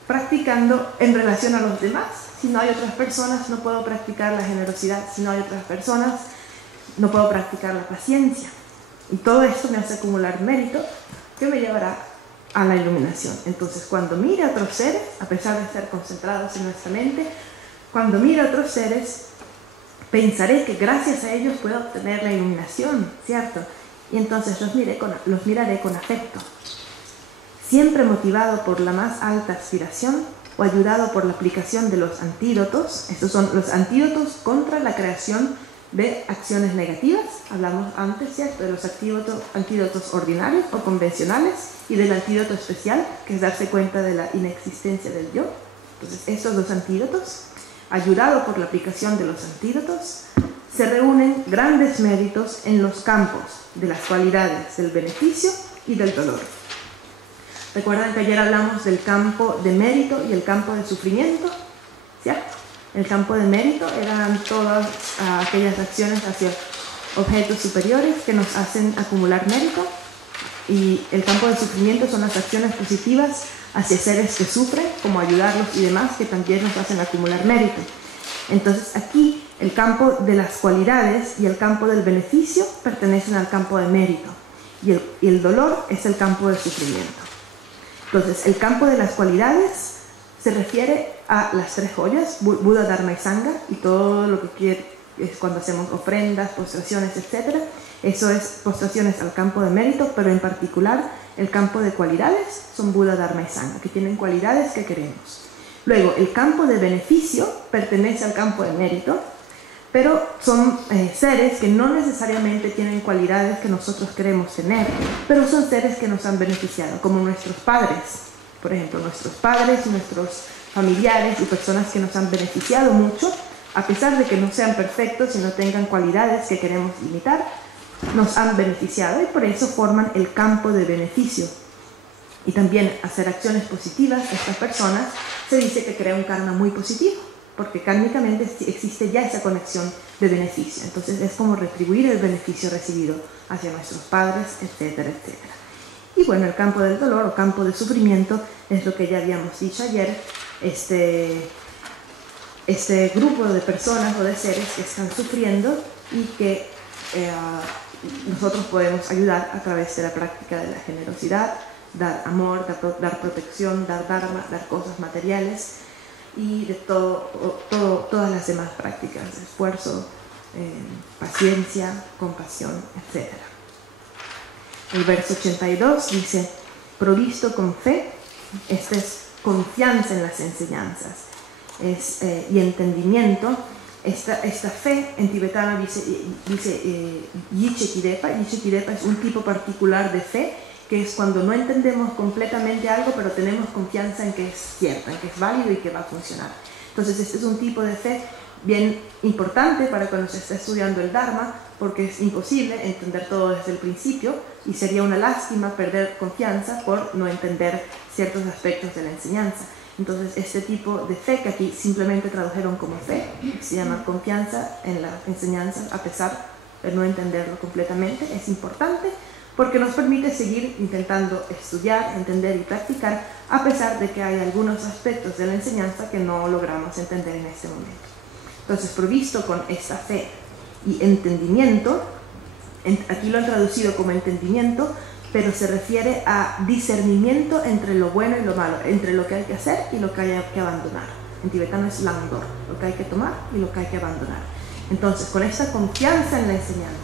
practicando en relación a los demás. Si no hay otras personas, no puedo practicar la generosidad. Si no hay otras personas, no puedo practicar la paciencia. Y todo esto me hace acumular mérito que me llevará a la iluminación. Entonces, cuando mire a otros seres, a pesar de estar concentrados en nuestra mente, cuando mire a otros seres, pensaré que gracias a ellos puedo obtener la iluminación, ¿cierto? Y entonces los miraré con afecto. Siempre motivado por la más alta aspiración o ayudado por la aplicación de los antídotos, estos son los antídotos contra la creación de acciones negativas. Hablamos antes, ¿cierto?, de los antídotos ordinarios o convencionales y del antídoto especial, que es darse cuenta de la inexistencia del yo. Entonces, estos dos antídotos, ayudado por la aplicación de los antídotos, se reúnen grandes méritos en los campos de las cualidades del beneficio y del dolor. Recuerdan que ayer hablamos del campo de mérito y el campo de sufrimiento, ¿cierto? El campo de mérito eran todas aquellas acciones hacia objetos superiores que nos hacen acumular mérito, y el campo de sufrimiento son las acciones positivas hacia seres que sufren, como ayudarlos y demás, que también nos hacen acumular mérito. Entonces aquí el campo de las cualidades y el campo del beneficio pertenecen al campo de mérito, y el dolor es el campo del sufrimiento. Entonces el campo de las cualidades se refiere a las tres joyas, Buda, Dharma y Sangha, y todo lo que quiere es cuando hacemos ofrendas, postraciones, etc. Eso es postraciones al campo de mérito, pero en particular el campo de cualidades son Buda, Dharma y Sangha, que tienen cualidades que queremos. Luego, el campo de beneficio pertenece al campo de mérito, pero son seres que no necesariamente tienen cualidades que nosotros queremos tener, pero son seres que nos han beneficiado, como nuestros padres. Por ejemplo, nuestros padres, nuestros familiares y personas que nos han beneficiado mucho, a pesar de que no sean perfectos y no tengan cualidades que queremos imitar, nos han beneficiado y por eso forman el campo de beneficio. Y también hacer acciones positivas a estas personas se dice que crea un karma muy positivo, porque kármicamente existe ya esa conexión de beneficio. Entonces es como retribuir el beneficio recibido hacia nuestros padres, etcétera, etcétera. Y bueno, el campo del dolor o campo de sufrimiento es lo que ya habíamos dicho ayer, este grupo de personas o de seres que están sufriendo y que nosotros podemos ayudar a través de la práctica de la generosidad, dar amor, dar protección, dar dharma, dar cosas materiales y de todas las demás prácticas, esfuerzo, paciencia, compasión, etc. El verso 82 dice, provisto con fe, esta es confianza en las enseñanzas y entendimiento. Esta fe en tibetano dice Yiche-kirepa. Yiche-kirepa es un tipo particular de fe, que es cuando no entendemos completamente algo, pero tenemos confianza en que es cierto, en que es válido y que va a funcionar. Entonces este es un tipo de fe bien importante para cuando se está estudiando el Dharma, porque es imposible entender todo desde el principio y sería una lástima perder confianza por no entender ciertos aspectos de la enseñanza. Entonces este tipo de fe, que aquí simplemente tradujeron como fe, se llama confianza en la enseñanza a pesar de no entenderlo completamente, es importante porque nos permite seguir intentando estudiar, entender y practicar a pesar de que hay algunos aspectos de la enseñanza que no logramos entender en este momento. Entonces, provisto con esta fe y entendimiento, aquí lo han traducido como entendimiento, pero se refiere a discernimiento entre lo bueno y lo malo, entre lo que hay que hacer y lo que hay que abandonar. En tibetano es langdor, lo que hay que tomar y lo que hay que abandonar. Entonces, con esta confianza en la enseñanza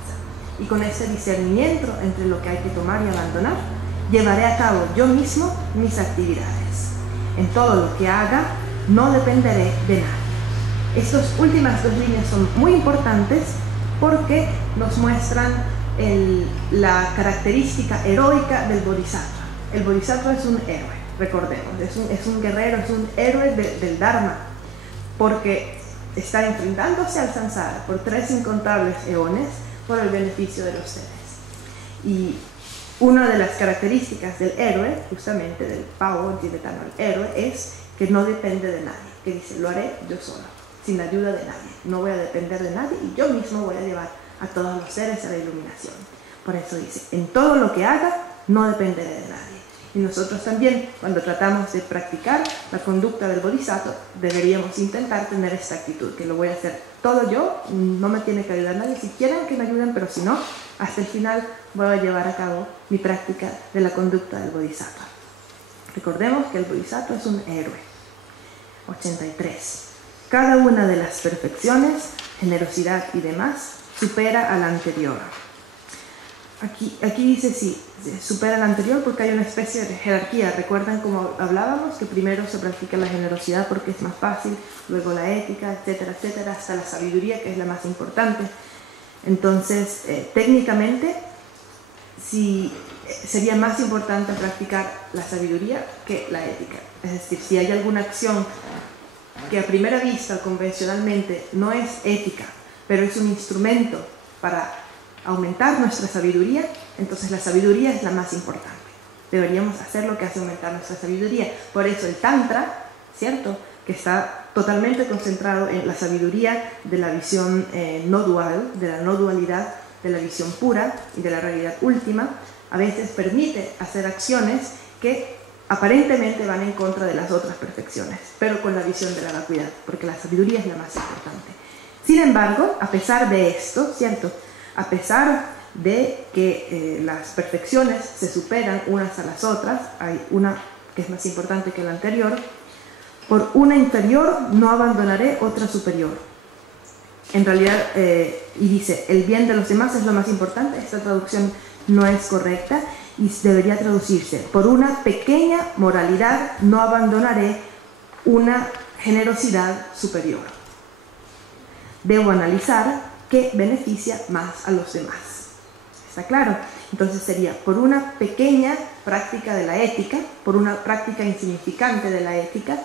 y con este discernimiento entre lo que hay que tomar y abandonar, llevaré a cabo yo mismo mis actividades. En todo lo que haga, no dependeré de nadie. Estas últimas dos líneas son muy importantes porque nos muestran la característica heroica del Bodhisattva. El Bodhisattva es un héroe, recordemos, es un guerrero, es un héroe del Dharma, porque está enfrentándose al samsara por 3 incontables eones por el beneficio de los seres. Y una de las características del héroe, justamente del pavo tibetano, el héroe, es que no depende de nadie, que dice, lo haré yo solo, sin ayuda de nadie, no voy a depender de nadie y yo mismo voy a llevar a todos los seres a la iluminación. Por eso dice, en todo lo que haga, no dependeré de nadie. Y nosotros también, cuando tratamos de practicar la conducta del Bodhisattva, deberíamos intentar tener esta actitud, que lo voy a hacer todo yo, no me tiene que ayudar nadie, si quieren que me ayuden, pero si no, hasta el final voy a llevar a cabo mi práctica de la conducta del Bodhisattva. Recordemos que el Bodhisattva es un héroe. 83. Cada una de las perfecciones, generosidad y demás, supera a la anterior. Aquí dice sí, supera a la anterior porque hay una especie de jerarquía. ¿Recuerdan cómo hablábamos? Que primero se practica la generosidad porque es más fácil, luego la ética, etcétera, etcétera, hasta la sabiduría, que es la más importante. Entonces, técnicamente, sería más importante practicar la sabiduría que la ética. Es decir, si hay alguna acción que a primera vista, convencionalmente, no es ética, pero es un instrumento para aumentar nuestra sabiduría, entonces la sabiduría es la más importante. Deberíamos hacer lo que hace aumentar nuestra sabiduría. Por eso el Tantra, ¿cierto?, que está totalmente concentrado en la sabiduría de la visión no dual, de la no dualidad, de la visión pura y de la realidad última, a veces permite hacer acciones que aparentemente van en contra de las otras perfecciones, pero con la visión de la vacuidad, porque la sabiduría es la más importante. Sin embargo, a pesar de esto, ¿cierto?, a pesar de que las perfecciones se superan unas a las otras, hay una que es más importante que la anterior, por una inferior no abandonaré otra superior. En realidad, y dice, el bien de los demás es lo más importante. Esta traducción no es correcta y debería traducirse, por una pequeña moralidad no abandonaré una generosidad superior. Debo analizar qué beneficia más a los demás. ¿Está claro? Entonces sería, por una pequeña práctica de la ética, por una práctica insignificante de la ética,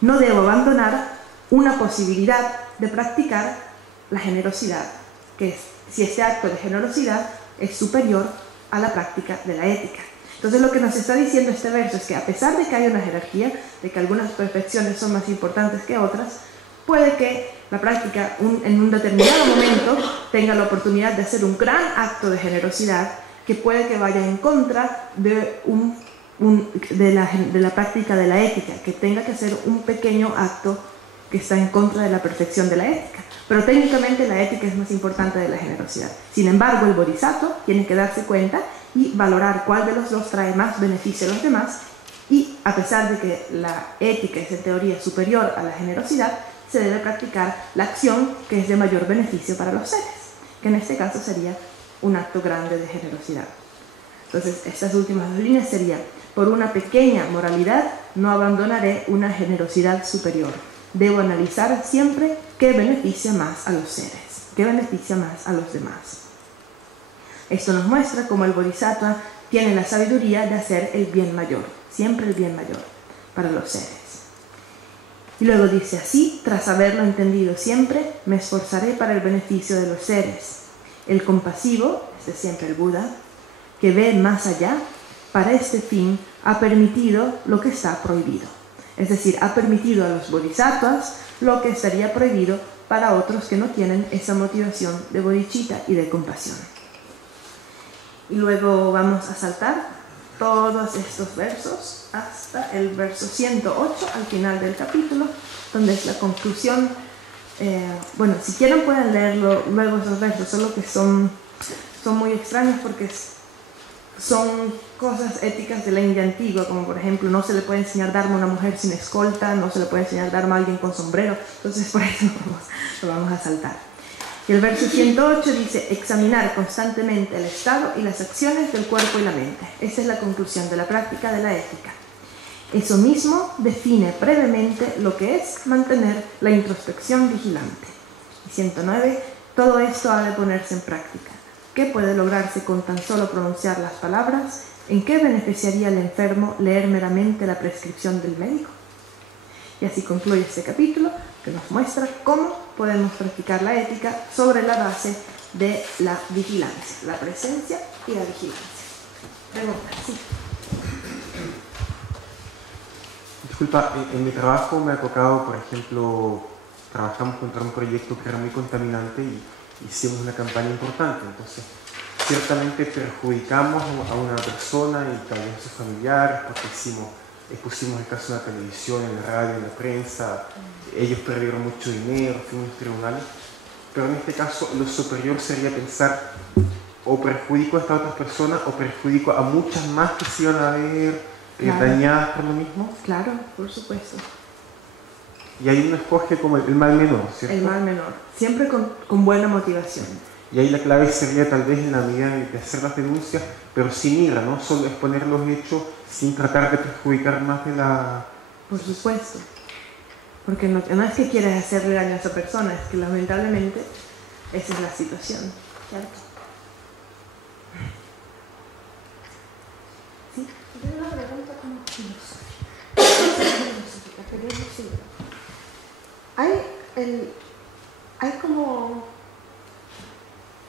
no debo abandonar una posibilidad de practicar la generosidad, que es, si este acto de generosidad es superior a la práctica de la ética. Entonces lo que nos está diciendo este verso es que a pesar de que hay una jerarquía, de que algunas perfecciones son más importantes que otras, puede que la práctica en un determinado momento tenga la oportunidad de hacer un gran acto de generosidad que puede que vaya en contra de la práctica de la ética, que tenga que hacer un pequeño acto que está en contra de la perfección de la ética. Pero técnicamente la ética es más importante de la generosidad. Sin embargo, el Bodhisattva tiene que darse cuenta y valorar cuál de los dos trae más beneficio a los demás, y a pesar de que la ética es en teoría superior a la generosidad, se debe practicar la acción que es de mayor beneficio para los seres, que en este caso sería un acto grande de generosidad. Entonces, estas últimas dos líneas serían: por una pequeña moralidad no abandonaré una generosidad superior. Debo analizar siempre qué beneficia más a los seres, qué beneficia más a los demás. Esto nos muestra cómo el Bodhisattva tiene la sabiduría de hacer el bien mayor, siempre el bien mayor, para los seres. Y luego dice así: tras haberlo entendido siempre, me esforzaré para el beneficio de los seres. El compasivo, este es siempre el Buda, que ve más allá, para este fin ha permitido lo que está prohibido. Es decir, ha permitido a los bodhisattvas lo que estaría prohibido para otros que no tienen esa motivación de bodhicitta y de compasión. Y luego vamos a saltar todos estos versos hasta el verso 108 al final del capítulo, donde es la conclusión. Bueno, si quieren pueden leerlo luego esos versos, solo que son muy extraños porque son cosas éticas de la India antigua, como por ejemplo no se le puede enseñar dharma a una mujer sin escolta, no se le puede enseñar dharma a alguien con sombrero, entonces por eso lo vamos a saltar. Y el verso 108 dice: examinar constantemente el estado y las acciones del cuerpo y la mente. Esta es la conclusión de la práctica de la ética. Eso mismo define brevemente lo que es mantener la introspección vigilante. Y 109, todo esto ha de ponerse en práctica. ¿Qué puede lograrse con tan solo pronunciar las palabras? ¿En qué beneficiaría al enfermo leer meramente la prescripción del médico? Y así concluye este capítulo, que nos muestra cómo podemos practicar la ética sobre la base de la vigilancia, la presencia y la vigilancia. Pregunta, sí. Disculpa, en mi trabajo me ha tocado, por ejemplo, trabajamos contra un proyecto que era muy contaminante y hicimos una campaña importante. Entonces, ciertamente perjudicamos a una persona y tal vez a sus familiares porque expusimos el caso en la televisión, en la radio, en la prensa. Ellos perdieron mucho dinero, fuimos a los tribunales. Pero en este caso, lo superior sería pensar: o perjudico a estas otras personas o perjudico a muchas más que se iban a ver dañadas por lo mismo. Claro, por supuesto. Y ahí uno escoge como el mal menor, ¿cierto? El mal menor, siempre con buena motivación. Y ahí la clave sería tal vez en la medida de hacer las denuncias, pero sin ira, ¿no? Solo exponer los hechos sin tratar de perjudicar más de la... Por supuesto. Porque no es que quieras hacerle daño a esa persona, es que lamentablemente esa es la situación, ¿cierto? ¿Sí? Tengo una pregunta como filosófica. Hay como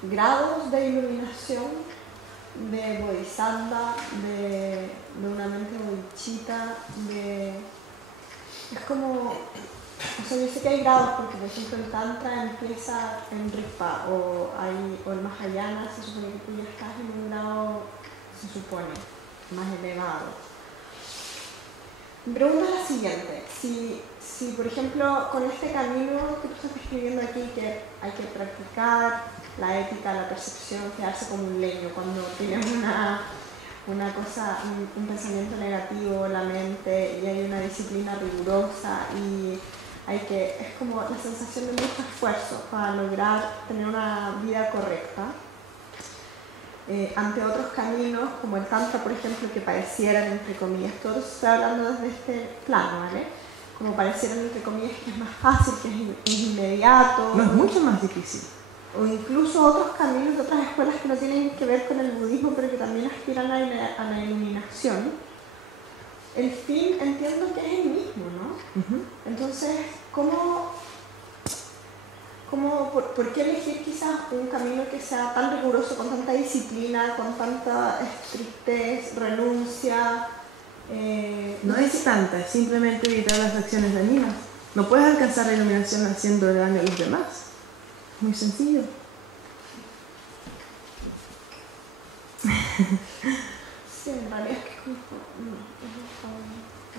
grados de iluminación de bodhisattva, de una mente bodhicitta, es como, o sea, yo sé que hay grados porque por ejemplo el tantra empieza en Rigpa o el Mahayana, se supone que tú ya estás en un grado, se supone, más elevado. Mi pregunta es la siguiente: si por ejemplo con este camino que tú estás describiendo aquí, que hay que practicar la ética, la percepción, quedarse como un leño cuando tienes una cosa, un pensamiento negativo, la mente, y hay una disciplina rigurosa y es como la sensación de mucho esfuerzo para lograr tener una vida correcta, ante otros caminos como el tantra, por ejemplo, que parecieran, entre comillas, todo se está hablando desde este plano, ¿vale? Como parecieran, entre comillas, que es más fácil, que es inmediato. No, es mucho más difícil. O incluso otros caminos de otras escuelas que no tienen que ver con el budismo, pero que también aspiran a la iluminación. El fin entiendo que es el mismo, ¿no? Entonces, ¿por qué elegir quizás un camino que sea tan riguroso, con tanta disciplina, con tanta estrictez, renuncia? No es tanta, es simplemente evitar las acciones dañinas. No puedes alcanzar la iluminación haciendo daño a los demás. Muy sencillo. Sí, en realidad es que es como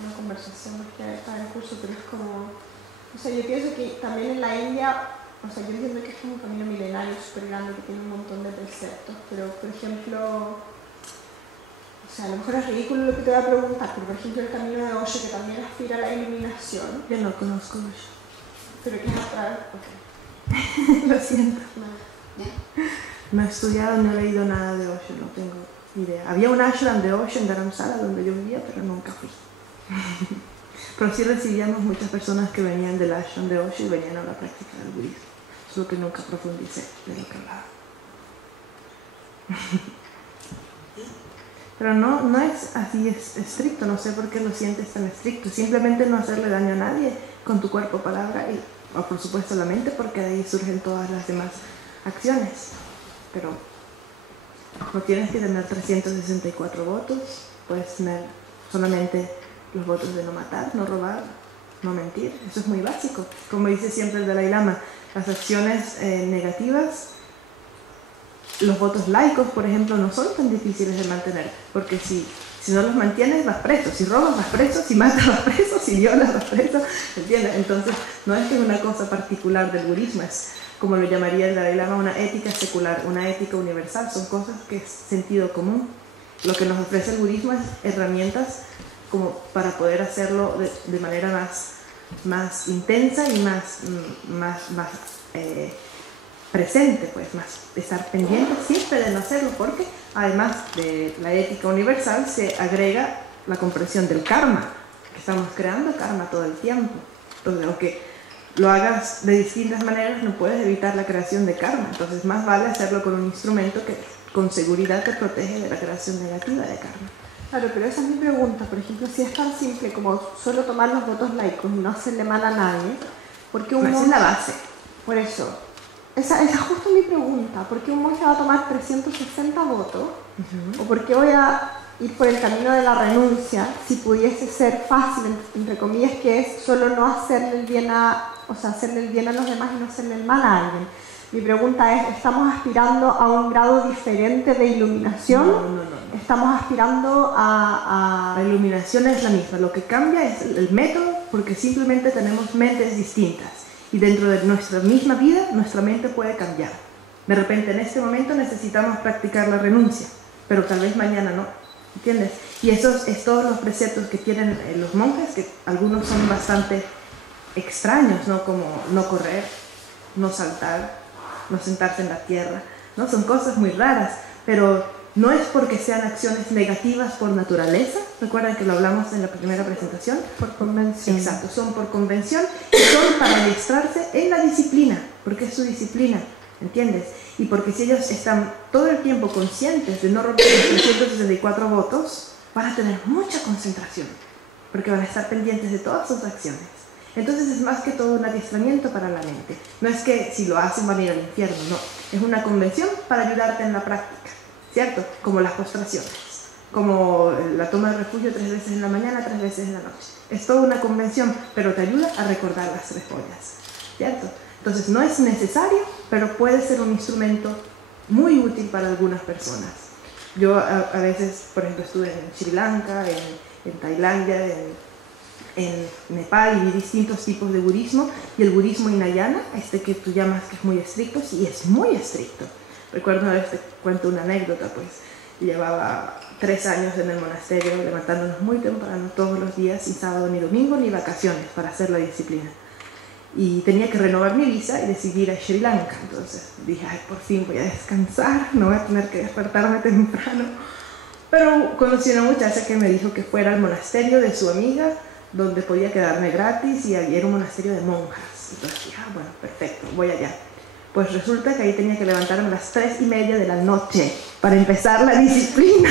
una conversación más que está en curso, pero es como... O sea, yo pienso que también en la India, o sea, yo entiendo que es como un camino milenario súper grande que tiene un montón de preceptos, pero por ejemplo, sea, a lo mejor es ridículo lo que te voy a preguntar, pero por ejemplo el camino de Osho, que también aspira a la iluminación. Yo no conozco Osho. Pero que es atrás, Lo siento. no. No he estudiado, no he leído nada de Osho, no tengo idea. Había un ashram de Osho en Dharamsala donde yo vivía, pero nunca fui. Pero sí recibíamos muchas personas que venían del ashram de Osho y venían a la práctica del budismo. Solo que nunca profundicé de lo que hablaba. Pero no es así estricto, no sé por qué lo sientes tan estricto. Simplemente no hacerle daño a nadie con tu cuerpo, palabra o por supuesto la mente, porque de ahí surgen todas las demás acciones. Pero no tienes que tener 364 votos, puedes tener solamente los votos de no matar, no robar, no mentir. Eso es muy básico. Como dice siempre el Dalai Lama, las acciones negativas, los votos laicos, por ejemplo, no son tan difíciles de mantener, porque si no los mantienes vas preso, si robas vas preso, si matas vas preso, si violas vas preso, ¿entiendes? Entonces no es que es una cosa particular del budismo, es como lo llamaría el Dalai Lama, una ética secular, una ética universal, son cosas que es sentido común. Lo que nos ofrece el budismo es herramientas como para poder hacerlo de manera más intensa y más presente, pues más estar pendiente siempre de no hacerlo, porque además de la ética universal se agrega la comprensión del karma, que estamos creando karma todo el tiempo. Entonces, aunque lo hagas de distintas maneras, no puedes evitar la creación de karma. Entonces, más vale hacerlo con un instrumento que con seguridad te protege de la creación negativa de karma. Claro, pero esa es mi pregunta. Por ejemplo, si es tan simple como solo tomar los votos laicos y no hacerle mal a nadie, ¿por qué un monje? Esa es la base. Por eso. Esa es justo mi pregunta. ¿Por qué un monje va a tomar 360 votos? ¿O por qué voy a ir por el camino de la renuncia si pudiese ser fácil, entre comillas, que es solo no hacerle el bien hacerle el bien a los demás y no hacerle el mal a alguien? Mi pregunta es, ¿estamos aspirando a un grado diferente de iluminación? No. ¿Estamos aspirando a...? La iluminación es la misma. Lo que cambia es el método, porque simplemente tenemos mentes distintas. Y dentro de nuestra misma vida, nuestra mente puede cambiar. De repente, en este momento necesitamos practicar la renuncia, pero tal vez mañana no, ¿entiendes? Y esos es todos los preceptos que tienen los monjes, que algunos son bastante extraños, ¿no? Como no correr, no saltar, no sentarse en la tierra, ¿no? Son cosas muy raras, pero no es porque sean acciones negativas por naturaleza. ¿Recuerdan que lo hablamos en la primera presentación? Por convención. Exacto, son por convención y son para adiestrarse en la disciplina, porque es su disciplina, ¿entiendes? Y porque si ellos están todo el tiempo conscientes de no romper los 364 votos, van a tener mucha concentración, porque van a estar pendientes de todas sus acciones. Entonces es más que todo un adiestramiento para la mente. No es que si lo hacen van a ir al infierno, no. Es una convención para ayudarte en la práctica, ¿cierto? Como las postraciones, como la toma de refugio 3 veces en la mañana, 3 veces en la noche. Es toda una convención, pero te ayuda a recordar las 3 joyas, ¿cierto? Entonces no es necesario, pero puede ser un instrumento muy útil para algunas personas. Yo a veces, por ejemplo, estuve en Sri Lanka, en Tailandia, en Nepal, y vi distintos tipos de budismo, y el budismo hinayana, este que tú llamas que es muy estricto, sí es muy estricto. Recuerdo una vez, te cuento una anécdota, pues llevaba 3 años en el monasterio, levantándonos muy temprano todos los días, sin sábado ni domingo ni vacaciones, para hacer la disciplina. Y tenía que renovar mi visa y decidí ir a Sri Lanka. Entonces dije, ay, por fin voy a descansar, no voy a tener que despertarme temprano. Pero conocí a una muchacha que me dijo que fuera al monasterio de su amiga, donde podía quedarme gratis, y era un monasterio de monjas. Entonces dije, ah, bueno, perfecto, voy allá. Pues resulta que ahí tenía que levantarme a las 3:30 de la noche para empezar la disciplina.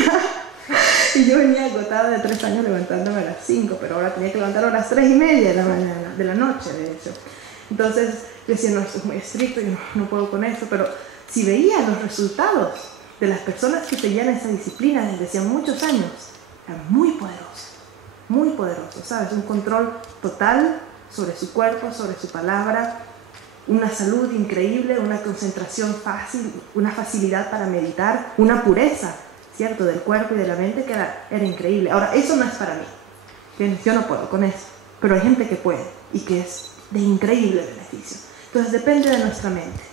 Y yo venía agotada de 3 años levantándome a las 5, pero ahora tenía que levantarme a las 3:30 de la noche, de hecho. Entonces yo decía, no, esto es muy estricto, yo no puedo con eso, pero si veía los resultados de las personas que seguían esa disciplina desde hacía muchos años, eran muy poderosos, ¿sabes? Un control total sobre su cuerpo, sobre su palabra, una salud increíble, una concentración fácil, una facilidad para meditar, una pureza, ¿cierto?, del cuerpo y de la mente que era increíble. Ahora, eso no es para mí, ¿entiendes? Yo no puedo con eso, pero hay gente que puede y que es de increíble beneficio. Entonces depende de nuestra mente,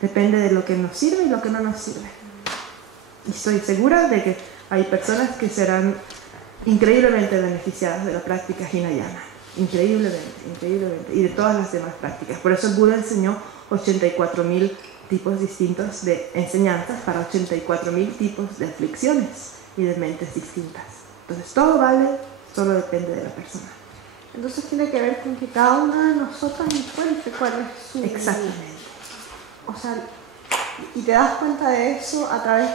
depende de lo que nos sirve y lo que no nos sirve. Y estoy segura de que hay personas que serán increíblemente beneficiadas de la práctica Hinayana. Increíblemente. Y de todas las demás prácticas. Por eso el Buda enseñó 84.000 tipos distintos de enseñanzas para 84.000 tipos de aflicciones y de mentes distintas. Entonces todo vale, solo depende de la persona. Entonces tiene que ver con que cada una de nosotras encuentre cuál es su... Exactamente. O sea, y te das cuenta de eso a través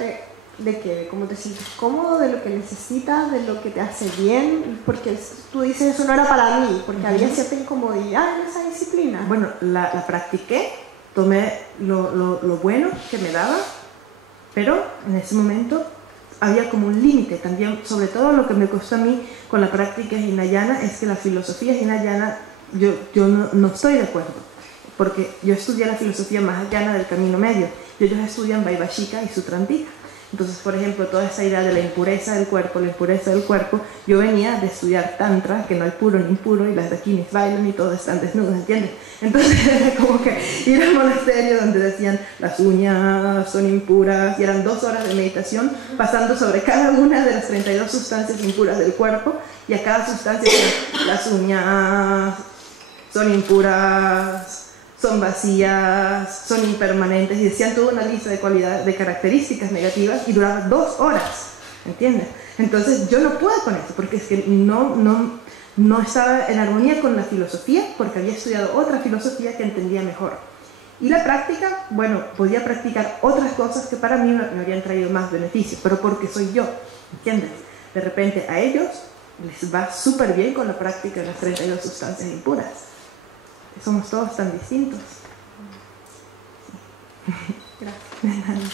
de qué, de cómo te sientes cómodo, de lo que necesitas, de lo que te hace bien, porque tú dices eso no era para mí, porque había cierta incomodidad en esa disciplina. Bueno, la practiqué, tomé lo bueno que me daba, pero en ese momento había como un límite también. Sobre todo lo que me costó a mí con la práctica Hinayana es que la filosofía Hinayana yo no estoy de acuerdo, porque yo estudié la filosofía Mahayana del camino medio y ellos estudian Vaibhashika y Sutrantika. Entonces, por ejemplo, toda esa idea de la impureza del cuerpo, yo venía de estudiar Tantra, que no hay puro ni impuro, y las dakinis bailan y todos están desnudos, ¿entiendes? Entonces, era como que ir al monasterio donde decían las uñas son impuras, y eran 2 horas de meditación pasando sobre cada una de las 32 sustancias impuras del cuerpo, y a cada sustancia decían, las uñas son impuras, son vacías, son impermanentes, y decían toda una lista de características negativas y duraba 2 horas, ¿entiendes? Entonces yo no puedo con eso, porque es que no estaba en armonía con la filosofía, porque había estudiado otra filosofía que entendía mejor. Y la práctica, bueno, podía practicar otras cosas que para mí me habrían traído más beneficios, pero porque soy yo, ¿entiendes? De repente a ellos les va súper bien con la práctica de las 32 sustancias impuras. Somos todos tan distintos. Gracias.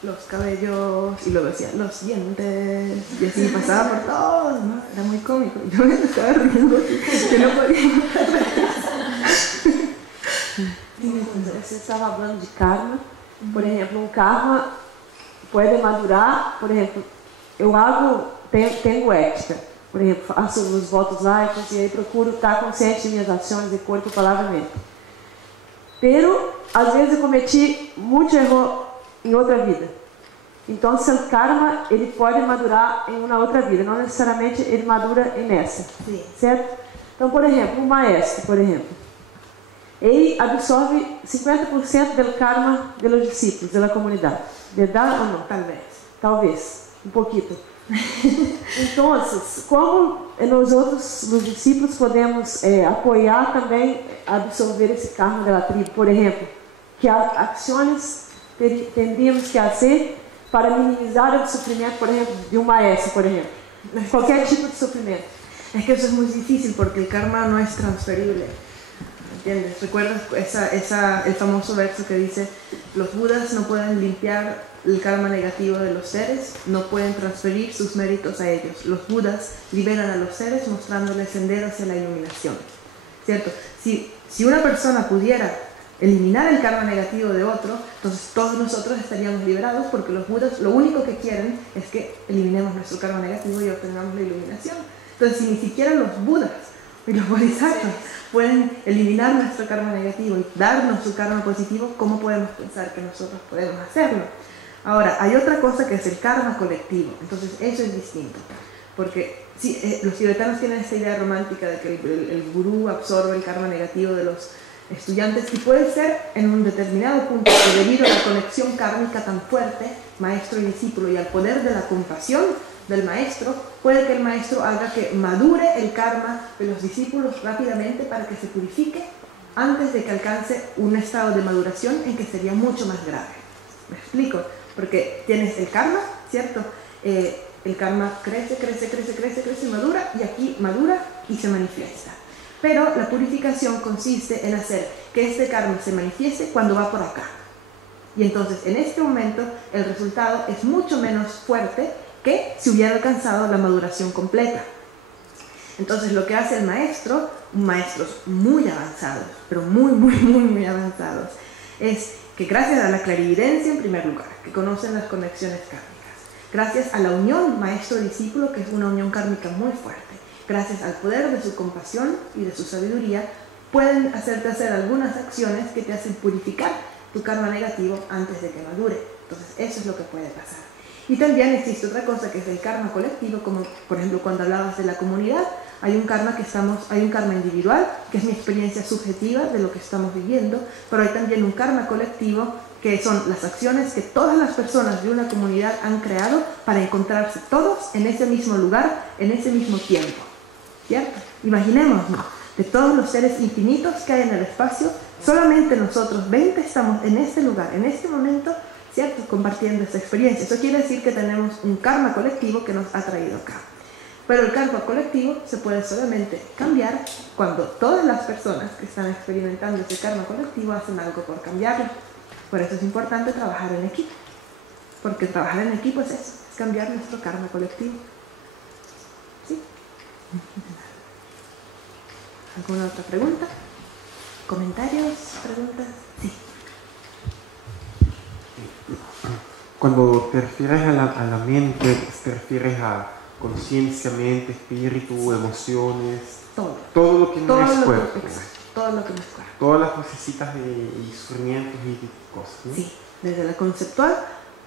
Los cabellos, y luego decía los dientes, y así pasaba por todos, ¿no? Era muy cómico. Yo me estaba riendo, que no podía. Você estava hablando de karma. Por exemplo, um karma pode madurar. Por exemplo, eu tenho ética. Por exemplo, faço os votos laicos e aí procuro estar consciente de minhas ações de corpo, palavra e mente. Pero, às vezes eu cometi muito erro em outra vida. Então, o karma, ele pode madurar em uma outra vida, não necessariamente ele madura nessa. Sim. Certo? Então, por exemplo, um maestro, por exemplo, ele absorve 50% do karma dos discípulos, da comunidade. Verdade ou não? Talvez. Talvez, um pouquinho. Então, como nós outros, os discípulos, podemos apoiar também, absorver esse karma da tribo? Por exemplo, que ações tendríamos que fazer para minimizar o sofrimento, por exemplo, de um maestro, por exemplo? Qualquer tipo de sofrimento. Es que eso es muy difícil porque el karma no es transferible. ¿Entiendes? ¿Recuerdas el famoso verso que dice: los budas no pueden limpiar el karma negativo de los seres, no pueden transferir sus méritos a ellos? Los budas liberan a los seres mostrándoles sendero hacia la iluminación. ¿Cierto? Si una persona pudiera eliminar el karma negativo de otro, entonces todos nosotros estaríamos liberados, porque los budas lo único que quieren es que eliminemos nuestro karma negativo y obtengamos la iluminación. Entonces, si ni siquiera los budas y los bodhisattvas pueden eliminar nuestro karma negativo y darnos su karma positivo, ¿cómo podemos pensar que nosotros podemos hacerlo? Ahora, hay otra cosa que es el karma colectivo. Entonces, eso es distinto. Porque los tibetanos tienen esta idea romántica de que el gurú absorbe el karma negativo de los estudiantes, y puede ser en un determinado punto que, debido a la conexión kármica tan fuerte, maestro y discípulo, y al poder de la compasión del maestro, puede que el maestro haga que madure el karma de los discípulos rápidamente para que se purifique antes de que alcance un estado de maduración en que sería mucho más grave. ¿Me explico? Porque tienes el karma, ¿cierto? El karma crece, madura, y aquí madura y se manifiesta. Pero la purificación consiste en hacer que este karma se manifieste cuando va por acá. Y entonces, en este momento, el resultado es mucho menos fuerte que si hubiera alcanzado la maduración completa. Entonces, lo que hace el maestro, maestros muy avanzados, pero muy avanzados, es que gracias a la clarividencia, en primer lugar, que conocen las conexiones kármicas, gracias a la unión maestro-discípulo, que es una unión kármica muy fuerte, gracias al poder de su compasión y de su sabiduría, pueden hacerte hacer algunas acciones que te hacen purificar tu karma negativo antes de que madure. Entonces eso es lo que puede pasar. Y también existe otra cosa que es el karma colectivo, como por ejemplo cuando hablabas de la comunidad, hay un karma individual, que es mi experiencia subjetiva de lo que estamos viviendo, pero hay también un karma colectivo, que son las acciones que todas las personas de una comunidad han creado para encontrarse todos en ese mismo lugar, en ese mismo tiempo, ¿cierto? Imaginémonos, de todos los seres infinitos que hay en el espacio, solamente nosotros 20 estamos en este lugar, en este momento, ¿cierto? Compartiendo esa experiencia. Eso quiere decir que tenemos un karma colectivo que nos ha traído acá. Pero el karma colectivo se puede solamente cambiar cuando todas las personas que están experimentando ese karma colectivo hacen algo por cambiarlo. Por eso es importante trabajar en equipo. Porque trabajar en equipo es eso, es cambiar nuestro karma colectivo. ¿Sí? ¿Alguna otra pregunta? ¿Comentarios? ¿Preguntas? Sí. Cuando te refieres a la mente, te refieres a conciencia, mente, espíritu, emociones, todo lo que no es cuerpo. Exacto, todo lo que no es cuerpo. Todas las cosecitas y sufrimientos y cosas, ¿no? Sí, desde la conceptual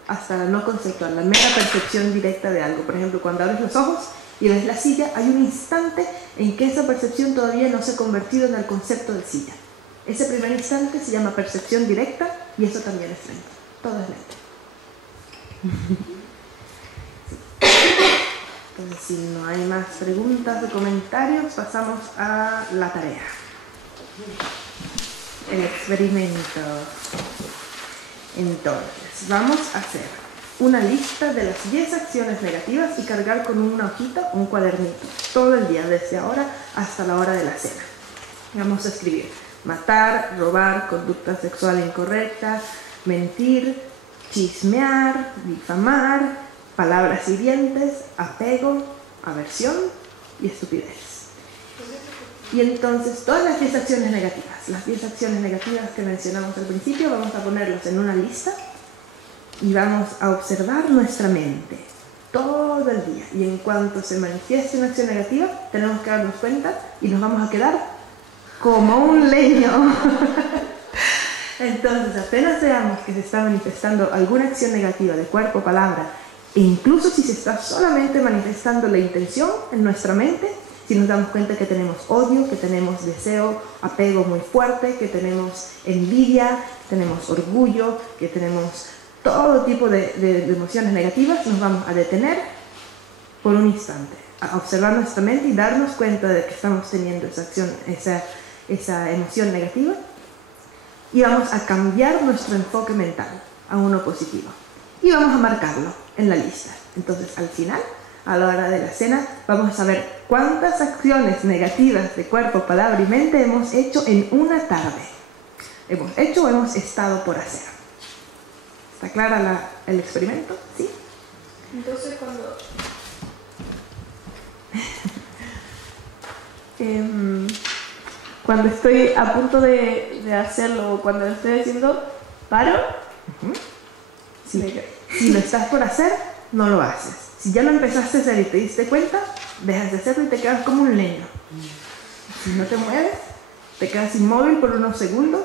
hasta la no conceptual, la mera percepción directa de algo. Por ejemplo, cuando abres los ojos y ves la silla, hay un instante en que esa percepción todavía no se ha convertido en el concepto de silla. Ese primer instante se llama percepción directa y eso también es mente. Todo es mente. Entonces, si no hay más preguntas o comentarios, pasamos a la tarea. El experimento. Entonces, vamos a hacer una lista de las 10 acciones negativas y cargar con una hojita, un cuadernito, todo el día, desde ahora hasta la hora de la cena. Vamos a escribir: matar, robar, conducta sexual incorrecta, mentir, chismear, difamar, palabras hirientes, apego, aversión y estupidez. Y entonces todas las 10 acciones negativas, las 10 acciones negativas que mencionamos al principio, vamos a ponerlas en una lista y vamos a observar nuestra mente todo el día. Y en cuanto se manifieste una acción negativa, tenemos que darnos cuenta y nos vamos a quedar como un leño. Entonces, apenas veamos que se está manifestando alguna acción negativa de cuerpo, palabra, e incluso si se está solamente manifestando la intención en nuestra mente, si nos damos cuenta que tenemos odio, que tenemos deseo, apego muy fuerte, que tenemos envidia, tenemos orgullo, que tenemos todo tipo de emociones negativas, nos vamos a detener por un instante, a observar nuestra mente y darnos cuenta de que estamos teniendo esa acción, esa emoción negativa, y vamos a cambiar nuestro enfoque mental a uno positivo y vamos a marcarlo en la lista. Entonces, al final, a la hora de la cena, vamos a ver cuántas acciones negativas de cuerpo, palabra y mente hemos hecho en una tarde. Hemos hecho o hemos estado por hacer. ¿Está clara el experimento? ¿Sí? Entonces, cuando estoy a punto de hacerlo, o cuando lo estoy haciendo, paro. Sí. Si lo estás por hacer, no lo haces. Si ya lo empezaste a hacer y te diste cuenta, dejas de hacerlo y te quedas como un leño. Si no te mueves, te quedas inmóvil por unos segundos,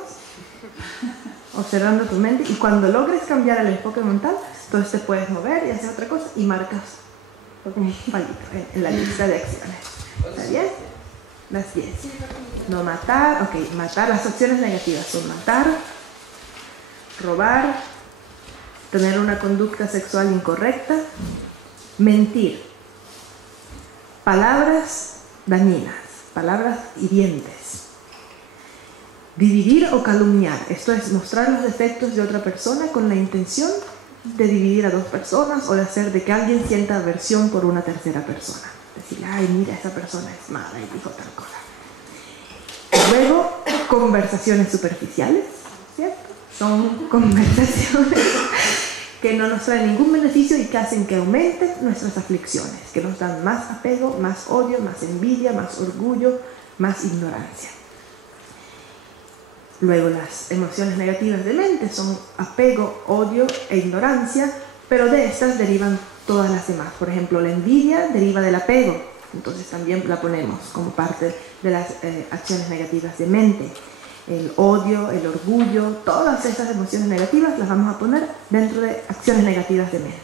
observando tu mente, y cuando logres cambiar el enfoque mental, entonces te puedes mover y hacer otra cosa y marcas un palito en la lista de acciones. ¿Está bien? Las 10. No matar, ok, matar. Las acciones negativas son matar, robar, tener una conducta sexual incorrecta, mentir, palabras dañinas, palabras hirientes, dividir o calumniar. Esto es mostrar los defectos de otra persona con la intención de dividir a dos personas o de hacer de que alguien sienta aversión por una tercera persona. Decir, ay, mira, esa persona es mala y dijo tal cosa. Luego, conversaciones superficiales, ¿cierto? Son conversaciones que no nos traen ningún beneficio y que hacen que aumenten nuestras aflicciones, que nos dan más apego, más odio, más envidia, más orgullo, más ignorancia. Luego, las emociones negativas de mente son apego, odio e ignorancia, pero de estas derivan todas las demás. Por ejemplo, la envidia deriva del apego, Entonces también la ponemos como parte de las acciones negativas de mente. El odio, el orgullo, todas esas emociones negativas las vamos a poner dentro de acciones negativas de mente.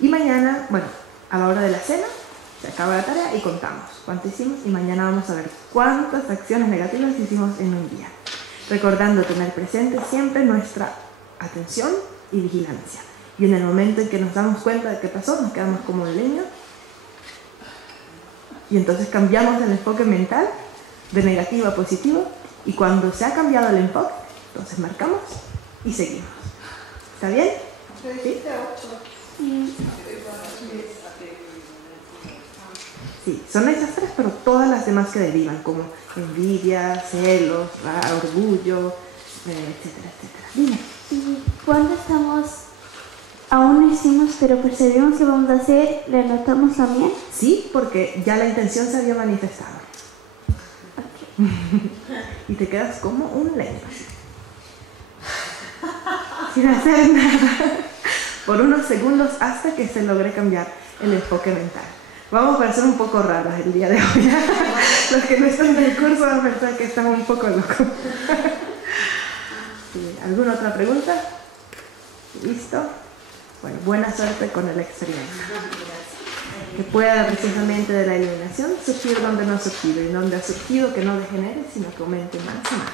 Y mañana, bueno, a la hora de la cena, se acaba la tarea y contamos cuánto hicimos, y mañana vamos a ver cuántas acciones negativas hicimos en un día. Recordando tener presente siempre nuestra atención y vigilancia. Y en el momento en que nos damos cuenta de qué pasó, nos quedamos como un leño. Y entonces cambiamos el enfoque mental de negativo a positivo. Y cuando se ha cambiado el enfoque, entonces marcamos y seguimos. ¿Está bien? ¿Sí? Sí, son esas tres, pero todas las demás que derivan, como envidia, celos, orgullo, etcétera, etcétera. Dime. Y cuando estamos, aún no hicimos, pero percibimos que vamos a hacer, ¿le anotamos también? Sí, porque ya la intención se había manifestado. Okay. Y te quedas como un leño, sin hacer nada, por unos segundos hasta que se logre cambiar el enfoque mental. Vamos a parecer un poco raras el día de hoy. Los que no están en el curso van a pensar que estamos un poco locos. Sí, ¿alguna otra pregunta? ¿Listo? Bueno, buena suerte con el experimento. Que pueda precisamente de la iluminación surgir donde no ha surgido, y donde ha surgido que no degenere, sino que aumente más y más.